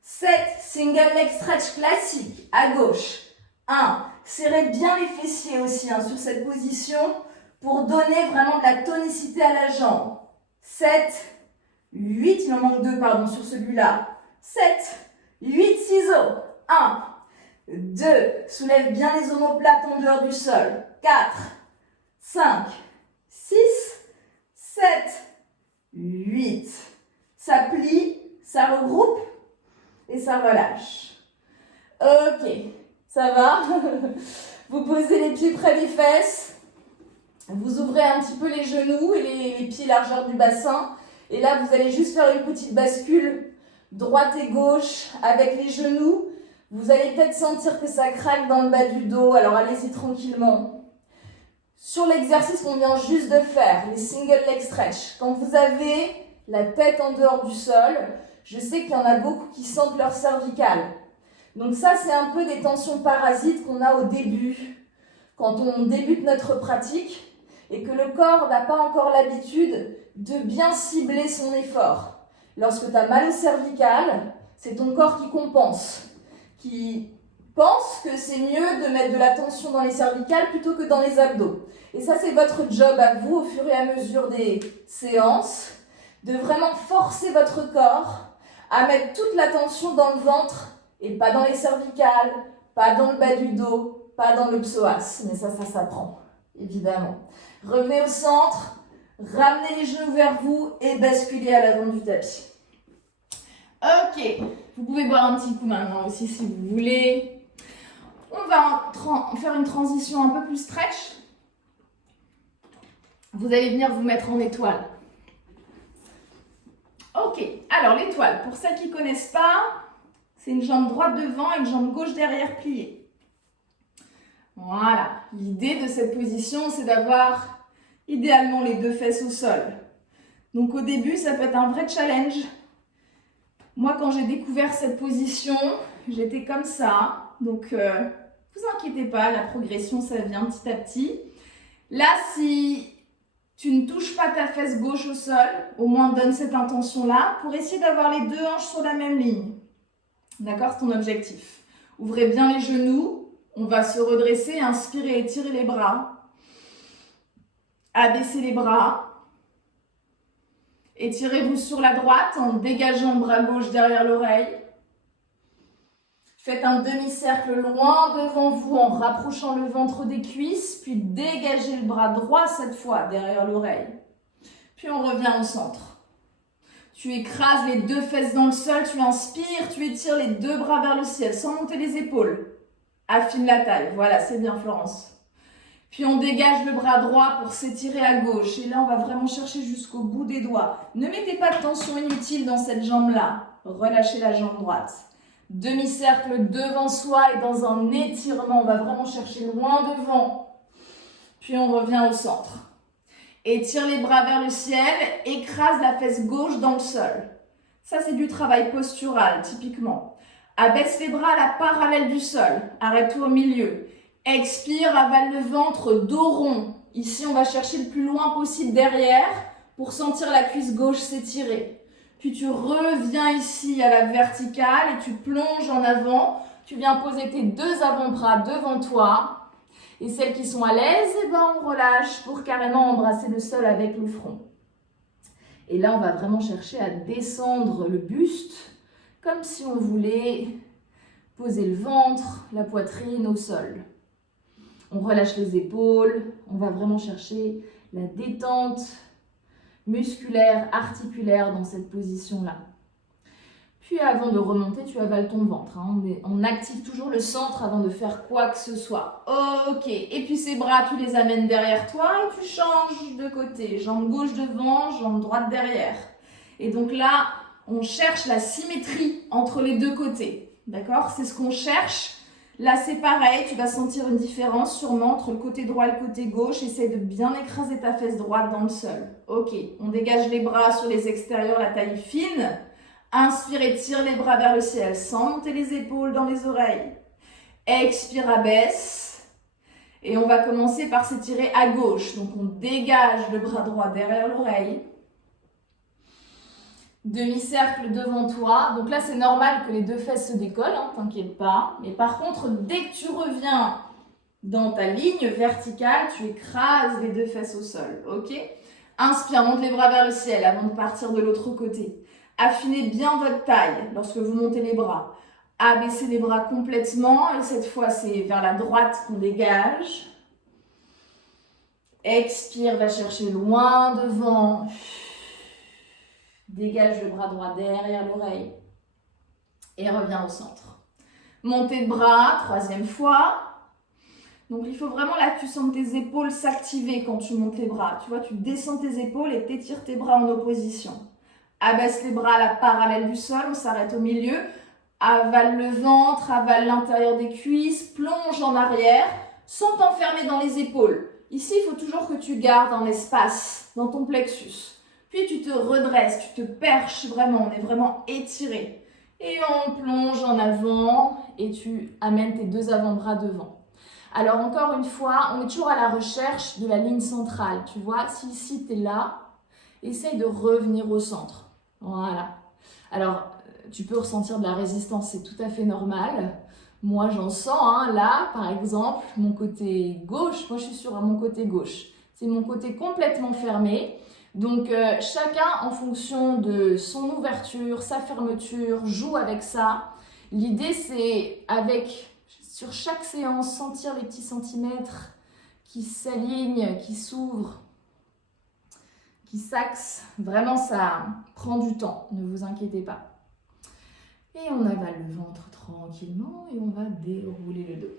7, single leg stretch classique, à gauche. 1, serrez bien les fessiers aussi sur cette position pour donner vraiment de la tonicité à la jambe. 7, 8, il en manque 2, pardon, sur celui-là. 7, 8 ciseaux. 1, 2, soulève bien les omoplates en dehors du sol. 4, 5, 6, 7, 8. Ça plie, ça regroupe et ça relâche. Ok, ça va? Vous posez les pieds près des fesses. Vous ouvrez un petit peu les genoux et les pieds largeur du bassin. Et là, vous allez juste faire une petite bascule droite et gauche avec les genoux. Vous allez peut-être sentir que ça craque dans le bas du dos, alors allez-y tranquillement. Sur l'exercice qu'on vient juste de faire, les single leg stretch, quand vous avez la tête en dehors du sol, je sais qu'il y en a beaucoup qui sentent leur cervicale. Donc ça, c'est un peu des tensions parasites qu'on a au début, quand on débute notre pratique et que le corps n'a pas encore l'habitude de bien cibler son effort. Lorsque tu as mal au cervical, c'est ton corps qui compense, qui pense que c'est mieux de mettre de la tension dans les cervicales plutôt que dans les abdos. Et ça, c'est votre job à vous au fur et à mesure des séances, de vraiment forcer votre corps à mettre toute la tension dans le ventre et pas dans les cervicales, pas dans le bas du dos, pas dans le psoas. Mais ça s'apprend, évidemment. Revenez au centre, ramenez les genoux vers vous et basculez à l'avant du tapis. Ok, vous pouvez boire un petit coup maintenant aussi si vous voulez. On va faire une transition un peu plus stretch. Vous allez venir vous mettre en étoile. Ok, alors l'étoile, pour celles qui ne connaissent pas, c'est une jambe droite devant et une jambe gauche derrière pliée. Voilà, l'idée de cette position, c'est d'avoir idéalement les deux fesses au sol. Donc au début, ça peut être un vrai challenge. Moi, quand j'ai découvert cette position, j'étais comme ça. Donc, vous inquiétez pas, la progression, ça vient petit à petit. Là, si tu ne touches pas ta fesse gauche au sol, au moins donne cette intention-là pour essayer d'avoir les deux hanches sur la même ligne. D'accord, c'est ton objectif. Ouvrez bien les genoux. On va se redresser, inspirer, étirer les bras. Abaissez les bras. Étirez-vous sur la droite en dégageant le bras gauche derrière l'oreille. Faites un demi-cercle loin devant vous en rapprochant le ventre des cuisses, puis dégagez le bras droit cette fois derrière l'oreille. Puis on revient au centre. Tu écrases les deux fesses dans le sol, tu inspires, tu étires les deux bras vers le ciel sans monter les épaules. Affine la taille, voilà, c'est bien Florence. Puis on dégage le bras droit pour s'étirer à gauche. Et là, on va vraiment chercher jusqu'au bout des doigts. Ne mettez pas de tension inutile dans cette jambe-là. Relâchez la jambe droite. Demi-cercle devant soi et dans un étirement, on va vraiment chercher loin devant. Puis on revient au centre. Étire les bras vers le ciel, écrase la fesse gauche dans le sol. Ça, c'est du travail postural, typiquement. Abaisse les bras à la parallèle du sol. Arrête-toi au milieu. Expire, avale le ventre, dos rond. Ici, on va chercher le plus loin possible derrière pour sentir la cuisse gauche s'étirer. Puis tu reviens ici à la verticale et tu plonges en avant. Tu viens poser tes deux avant-bras devant toi. Et celles qui sont à l'aise, on relâche pour carrément embrasser le sol avec le front. Et là, on va vraiment chercher à descendre le buste comme si on voulait poser le ventre, la poitrine au sol. On relâche les épaules, on va vraiment chercher la détente musculaire, articulaire dans cette position-là. Puis avant de remonter, tu avales ton ventre. On active toujours le centre avant de faire quoi que ce soit. Ok, et puis ces bras, tu les amènes derrière toi et tu changes de côté. Jambe gauche devant, jambe droite derrière. Et donc là, on cherche la symétrie entre les deux côtés. D'accord? C'est ce qu'on cherche. Là, c'est pareil, tu vas sentir une différence sûrement entre le côté droit et le côté gauche. Essaye de bien écraser ta fesse droite dans le sol. Ok, on dégage les bras sur les extérieurs, la taille fine. Inspire et tire les bras vers le ciel sans monter les épaules dans les oreilles. Expire, abaisse. Et on va commencer par s'étirer à gauche. Donc, on dégage le bras droit derrière l'oreille. Demi-cercle devant toi. Donc là, c'est normal que les deux fesses se décollent, t'inquiète pas. Mais par contre, dès que tu reviens dans ta ligne verticale, tu écrases les deux fesses au sol. Ok? Inspire, monte les bras vers le ciel avant de partir de l'autre côté. Affinez bien votre taille lorsque vous montez les bras. Abaissez les bras complètement. Et cette fois, c'est vers la droite qu'on dégage. Expire, va chercher loin devant. Dégage le bras droit derrière l'oreille. Et reviens au centre. Montée de bras, troisième fois. Donc il faut vraiment là que tu sentes tes épaules s'activer quand tu montes les bras. Tu vois, tu descends tes épaules et t'étires tes bras en opposition. Abaisse les bras à la parallèle du sol, on s'arrête au milieu. Avale le ventre, avale l'intérieur des cuisses, plonge en arrière sans t'enfermer dans les épaules. Ici, il faut toujours que tu gardes un espace dans ton plexus. Puis tu te redresses, tu te perches vraiment, on est vraiment étiré. Et on plonge en avant et tu amènes tes deux avant-bras devant. Alors encore une fois, on est toujours à la recherche de la ligne centrale. Tu vois, si ici tu es là, essaye de revenir au centre. Voilà. Alors, tu peux ressentir de la résistance, c'est tout à fait normal. Moi, j'en sens, hein, là, par exemple, mon côté gauche. Moi, je suis sur mon côté gauche. C'est mon côté complètement fermé. Donc, chacun, en fonction de son ouverture, sa fermeture, joue avec ça. L'idée, c'est sur chaque séance, sentir les petits centimètres qui s'alignent, qui s'ouvrent, qui s'axent. Vraiment, ça prend du temps, ne vous inquiétez pas. Et on avale le ventre tranquillement et on va dérouler le dos.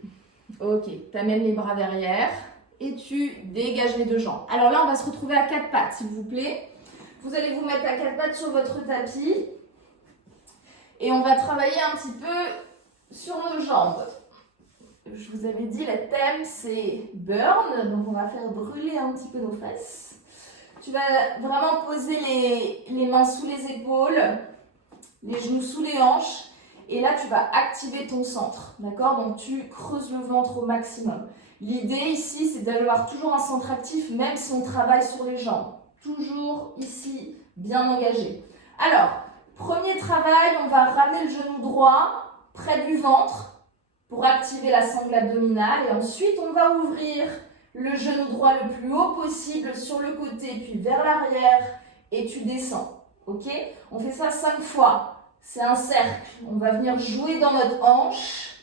Ok, tu amènes les bras derrière et tu dégages les deux jambes. Alors là, on va se retrouver à quatre pattes, s'il vous plaît. Vous allez vous mettre à quatre pattes sur votre tapis et on va travailler un petit peu sur nos jambes. Je vous avais dit, le thème, c'est burn, donc on va faire brûler un petit peu nos fesses. Tu vas vraiment poser les mains sous les épaules, les genoux sous les hanches, et là tu vas activer ton centre, d'accord? Donc tu creuses le ventre au maximum. L'idée ici, c'est d'avoir toujours un centre actif, même si on travaille sur les jambes. Toujours ici, bien engagé. Alors, premier travail, on va ramener le genou droit près du ventre pour activer la sangle abdominale, et ensuite on va ouvrir le genou droit le plus haut possible sur le côté, puis vers l'arrière, et tu descends. Ok? On fait ça 5 fois. C'est un cercle. On va venir jouer dans notre hanche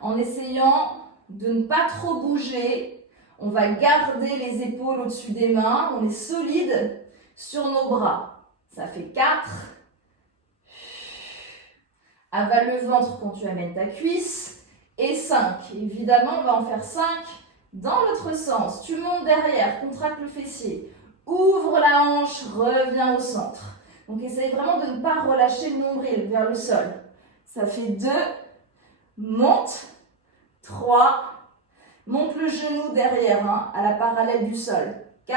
en essayant de ne pas trop bouger. On va garder les épaules au-dessus des mains. On est solide sur nos bras. Ça fait 4. Avale le ventre quand tu amènes ta cuisse. Et 5. Évidemment, on va en faire 5 dans l'autre sens. Tu montes derrière, contracte le fessier. Ouvre la hanche, reviens au centre. Donc, essaye vraiment de ne pas relâcher le nombril vers le sol. Ça fait 2. Monte. 3. Monte le genou derrière, hein, à la parallèle du sol. 4.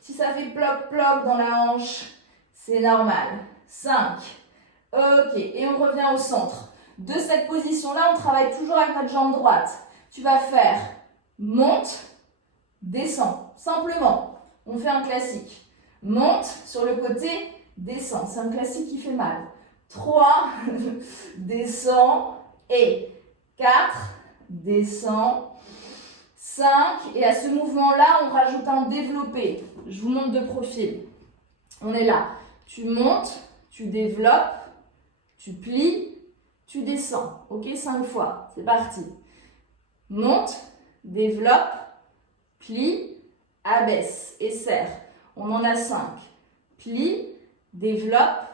Si ça fait ploc-ploc dans la hanche, c'est normal. 5. Ok, et on revient au centre. De cette position-là, on travaille toujours avec notre jambe droite. Tu vas faire monte, descends. Simplement, on fait un classique. Monte sur le côté, descends. C'est un classique qui fait mal. 3, descends. Et 4, descends. 5, et à ce mouvement-là, on rajoute un développé. Je vous montre de profil. On est là. Tu montes, tu développes, tu plies, tu descends. Ok, 5 fois. C'est parti. Monte, développe, plie, abaisse et serre. On en a 5. Plie, développe,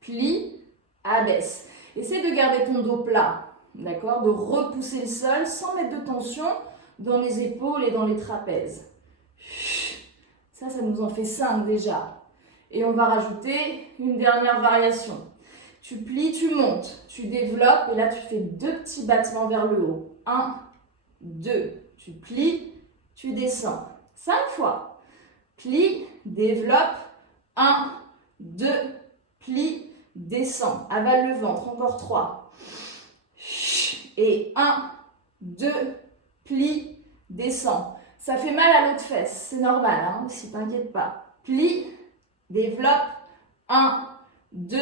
plie, abaisse. Essaie de garder ton dos plat, d'accord? De repousser le sol sans mettre de tension dans les épaules et dans les trapèzes. Ça nous en fait 5 déjà. Et on va rajouter une dernière variation. Tu plies, tu montes, tu développes et là tu fais 2 petits battements vers le haut. 1, 2. Tu plies, tu descends. 5 fois. Plie, développe, 1, 2, plie, descends. Avale le ventre, encore 3. Et 1, 2, plie, descends. Ça fait mal à l'autre fesse, c'est normal, hein, si t'inquiète pas. Plie, développe, 1, 2,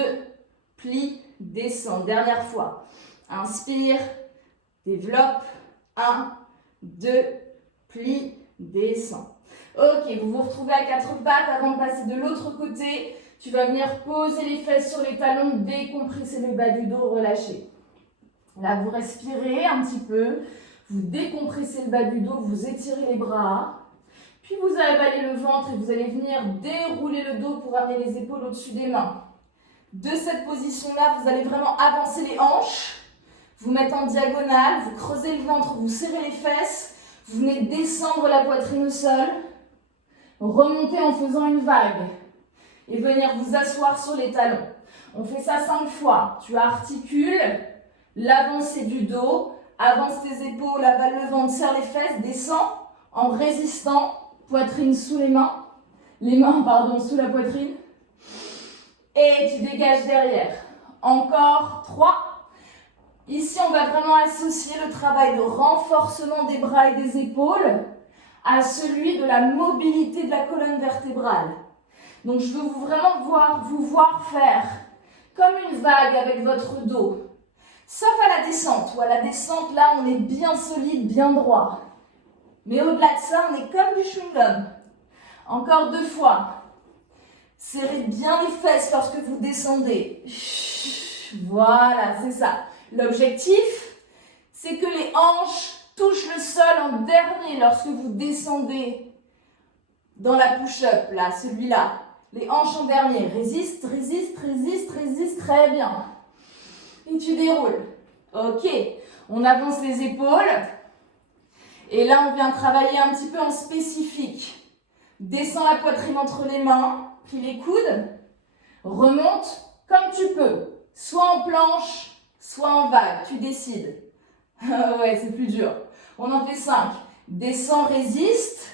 plie, descends. Dernière fois. Inspire, développe, 1, 2, plie, descends. Ok, vous vous retrouvez à 4 pattes. Avant de passer de l'autre côté, tu vas venir poser les fesses sur les talons, décompresser le bas du dos, relâcher. Là, vous respirez un petit peu, vous décompressez le bas du dos, vous étirez les bras. Puis vous avalez le ventre et vous allez venir dérouler le dos pour amener les épaules au-dessus des mains. De cette position-là, vous allez vraiment avancer les hanches, vous mettre en diagonale, vous creusez le ventre, vous serrez les fesses, vous venez descendre la poitrine au sol, remonter en faisant une vague et venir vous asseoir sur les talons. On fait ça 5 fois. Tu articules l'avancée du dos, avance tes épaules, avale le ventre, serre les fesses, descends en résistant, poitrine sous les mains, sous la poitrine. Et tu dégages derrière. Encore 3. Ici, on va vraiment associer le travail de renforcement des bras et des épaules à celui de la mobilité de la colonne vertébrale. Donc, je veux vraiment vous voir faire comme une vague avec votre dos. Sauf à la descente, où à la descente, là, on est bien solide, bien droit. Mais au-delà de ça, on est comme du chewing-gum. Encore 2 fois. Serrez bien les fesses lorsque vous descendez. Voilà, c'est ça. L'objectif, c'est que les hanches touchent le sol en dernier lorsque vous descendez dans la push-up, là, celui-là. Les hanches en dernier. Résiste, résiste, résiste, résiste. Très bien. Et tu déroules. Ok. On avance les épaules. Et là, on vient travailler un petit peu en spécifique. Descends la poitrine entre les mains. Plie les coudes. Remonte comme tu peux. Soit en planche, soit en vague. Tu décides. Ouais, c'est plus dur. On en fait 5. Descends, résiste.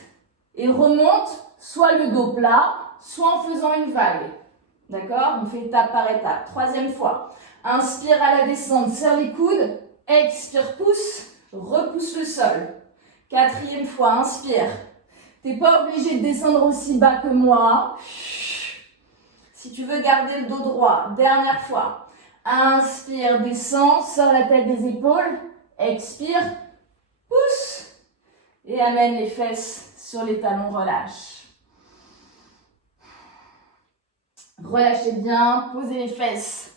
Et remonte, soit le dos plat, soit en faisant une vague. D'accord? On fait étape par étape. 3e fois. Inspire à la descente, serre les coudes. Expire, pousse. Repousse le sol. 4e fois, inspire. T'es pas obligé de descendre aussi bas que moi. Si tu veux garder le dos droit. Dernière fois. Inspire, descends, sors la tête des épaules. Expire, pousse. Et amène les fesses sur les talons, relâche. Relâchez bien, posez les fesses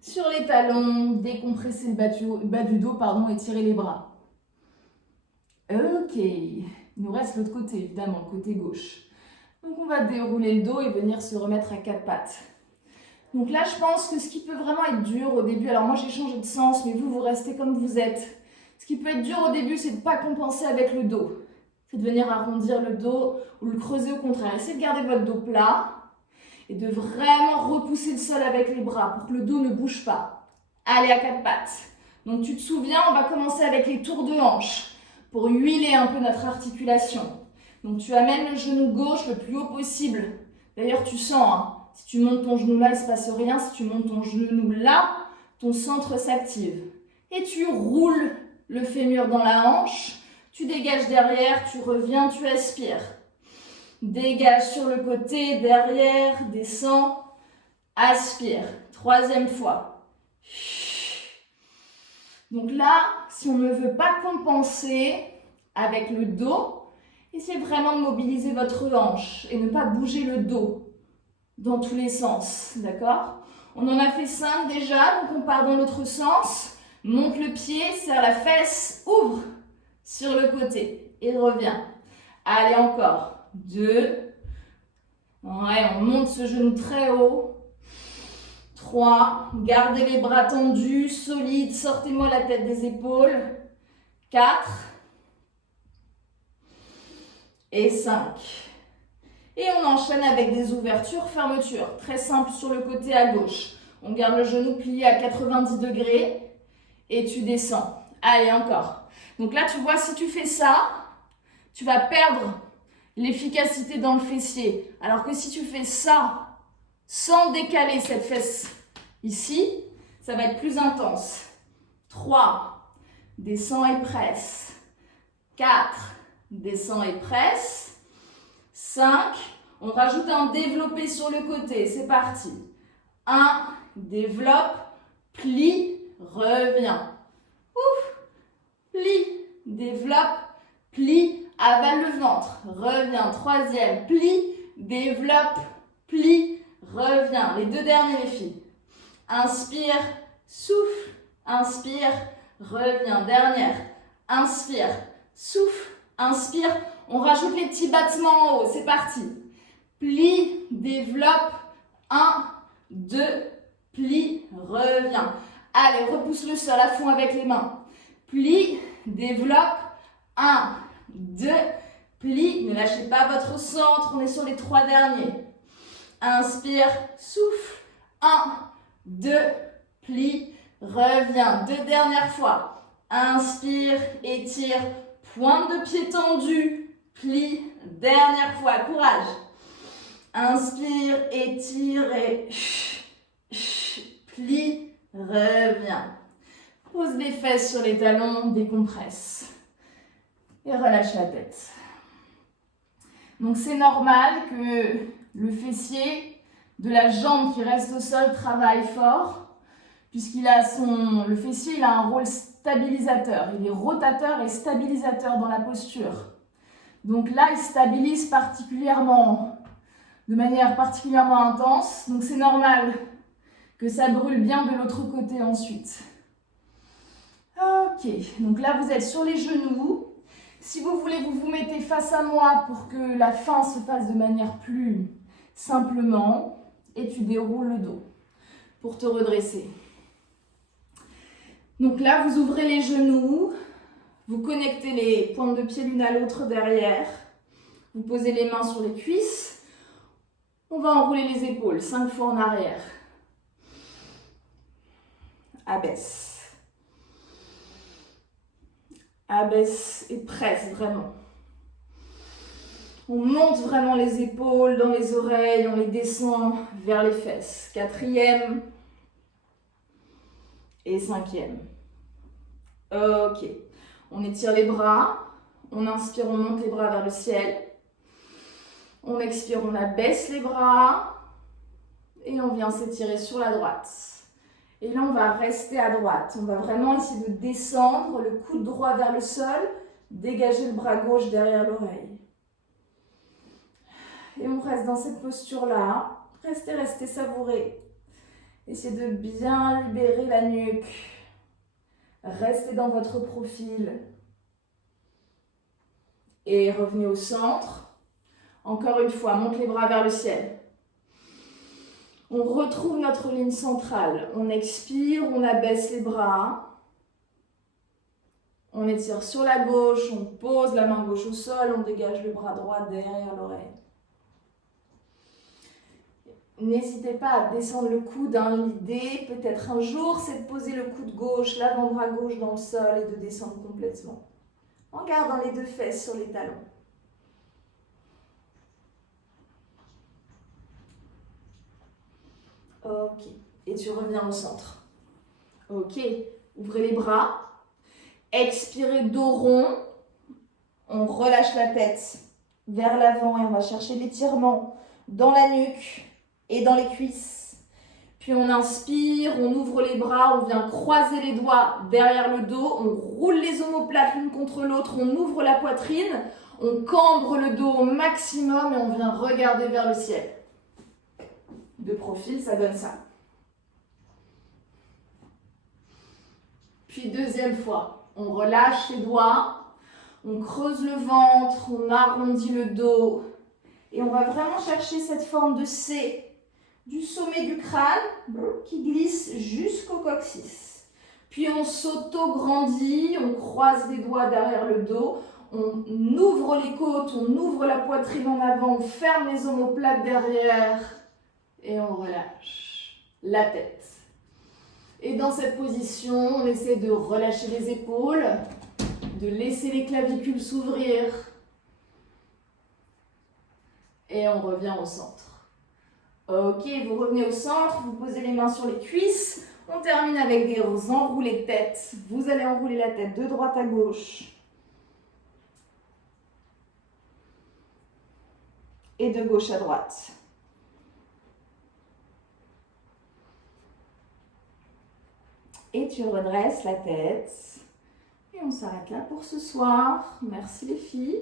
sur les talons, décompressez le bas du dos, étirez les bras. Ok, il nous reste l'autre côté, évidemment, le côté gauche. Donc on va dérouler le dos et venir se remettre à 4 pattes. Donc là, je pense que ce qui peut vraiment être dur au début, alors moi j'ai changé de sens, mais vous restez comme vous êtes. Ce qui peut être dur au début, c'est de ne pas compenser avec le dos. C'est de venir arrondir le dos ou le creuser au contraire. Essayez de garder votre dos plat et de vraiment repousser le sol avec les bras pour que le dos ne bouge pas. Allez, à 4 pattes. Donc tu te souviens, on va commencer avec les tours de hanche pour huiler un peu notre articulation. Donc tu amènes le genou gauche le plus haut possible. D'ailleurs, tu sens, hein, si tu montes ton genou là, il ne se passe rien. Si tu montes ton genou là, ton centre s'active. Et tu roules le fémur dans la hanche. Tu dégages derrière, tu reviens, tu aspires. Dégage sur le côté, derrière, descends, aspire. 3e fois. Donc là, si on ne veut pas compenser avec le dos, essayez vraiment de mobiliser votre hanche et ne pas bouger le dos dans tous les sens, d'accord? On en a fait 5 déjà, donc on part dans l'autre sens. Monte le pied, serre la fesse, ouvre sur le côté et reviens. Allez, encore. 2. Ouais, on monte ce genou très haut. 3. Gardez les bras tendus, solides. Sortez-moi la tête des épaules. 4. Et 5. Et on enchaîne avec des ouvertures, fermetures. Très simple sur le côté à gauche. On garde le genou plié à 90 degrés. Et tu descends. Allez, encore. Donc là, tu vois, si tu fais ça, tu vas perdre l'efficacité dans le fessier. Alors que si tu fais ça, sans décaler cette fesse ici, ça va être plus intense. 3, descends et presse. 4, descends et presse. 5, on rajoute un développé sur le côté. C'est parti. 1, développe, plie, reviens. Ouf, plie, développe, plie, avale le ventre, reviens. 3e, plie, développe, plie, reviens. Les 2 derniers, les filles. Inspire, souffle, inspire, reviens. Dernière, inspire, souffle, inspire. On rajoute les petits battements en haut, c'est parti. Plie, développe, 1, 2, plie, reviens. Allez, repousse le sol à fond avec les mains. Plie, développe, 1, 2, plie. Ne lâchez pas votre centre, on est sur les 3 derniers. Inspire, souffle, 1, 2, plie, reviens. 2 dernières fois. Inspire, étire, pointe de pied tendue, plie. Dernière fois, courage. Inspire, étire et plie, reviens. Pose les fesses sur les talons, décompresse. Et relâche la tête. Donc c'est normal que le fessier de la jambe qui reste au sol travaille fort, puisqu'il a le fessier, il a un rôle stabilisateur. Il est rotateur et stabilisateur dans la posture. Donc là, il stabilise de manière particulièrement intense. Donc c'est normal que ça brûle bien de l'autre côté ensuite. Ok, donc là vous êtes sur les genoux. Si vous voulez, vous vous mettez face à moi pour que la fin se fasse de manière plus simplement. Et tu déroules le dos pour te redresser. Donc là, vous ouvrez les genoux. Vous connectez les pointes de pied l'une à l'autre derrière. Vous posez les mains sur les cuisses. On va enrouler les épaules 5 fois en arrière. Abaisse. Abaisse et presse vraiment. On monte vraiment les épaules dans les oreilles, on les descend vers les fesses. 4e et 5e. Ok. On étire les bras. On inspire, on monte les bras vers le ciel. On expire, on abaisse les bras. Et on vient s'étirer sur la droite. Et là, on va rester à droite. On va vraiment essayer de descendre le coude droit vers le sol. Dégager le bras gauche derrière l'oreille. Et on reste dans cette posture-là. Restez savourez. Essayez de bien libérer la nuque. Restez dans votre profil. Et revenez au centre. Encore une fois, monte les bras vers le ciel. On retrouve notre ligne centrale. On expire, on abaisse les bras. On étire sur la gauche, on pose la main gauche au sol, on dégage le bras droit derrière l'oreille. N'hésitez pas à descendre le coude. L'idée, peut-être un jour, c'est de poser le coude gauche, l'avant-bras gauche dans le sol et de descendre complètement. En gardant les 2 fesses sur les talons. Ok. Et tu reviens au centre. Ok. Ouvrez les bras. Expirez dos rond. On relâche la tête vers l'avant et on va chercher l'étirement dans la nuque et dans les cuisses. Puis on inspire, on ouvre les bras, on vient croiser les doigts derrière le dos, on roule les omoplates l'une contre l'autre, on ouvre la poitrine, on cambre le dos au maximum et on vient regarder vers le ciel. De profil, ça donne ça. Puis 2e fois, on relâche les doigts, on creuse le ventre, on arrondit le dos et on va vraiment chercher cette forme de C du sommet du crâne qui glisse jusqu'au coccyx. Puis on s'auto-grandit, on croise les doigts derrière le dos, on ouvre les côtes, on ouvre la poitrine en avant, on ferme les omoplates derrière et on relâche la tête. Et dans cette position, on essaie de relâcher les épaules, de laisser les clavicules s'ouvrir et on revient au centre. Ok, vous revenez au centre, vous posez les mains sur les cuisses. On termine avec des enroulés de tête. Vous allez enrouler la tête de droite à gauche. Et de gauche à droite. Et tu redresses la tête. Et on s'arrête là pour ce soir. Merci les filles.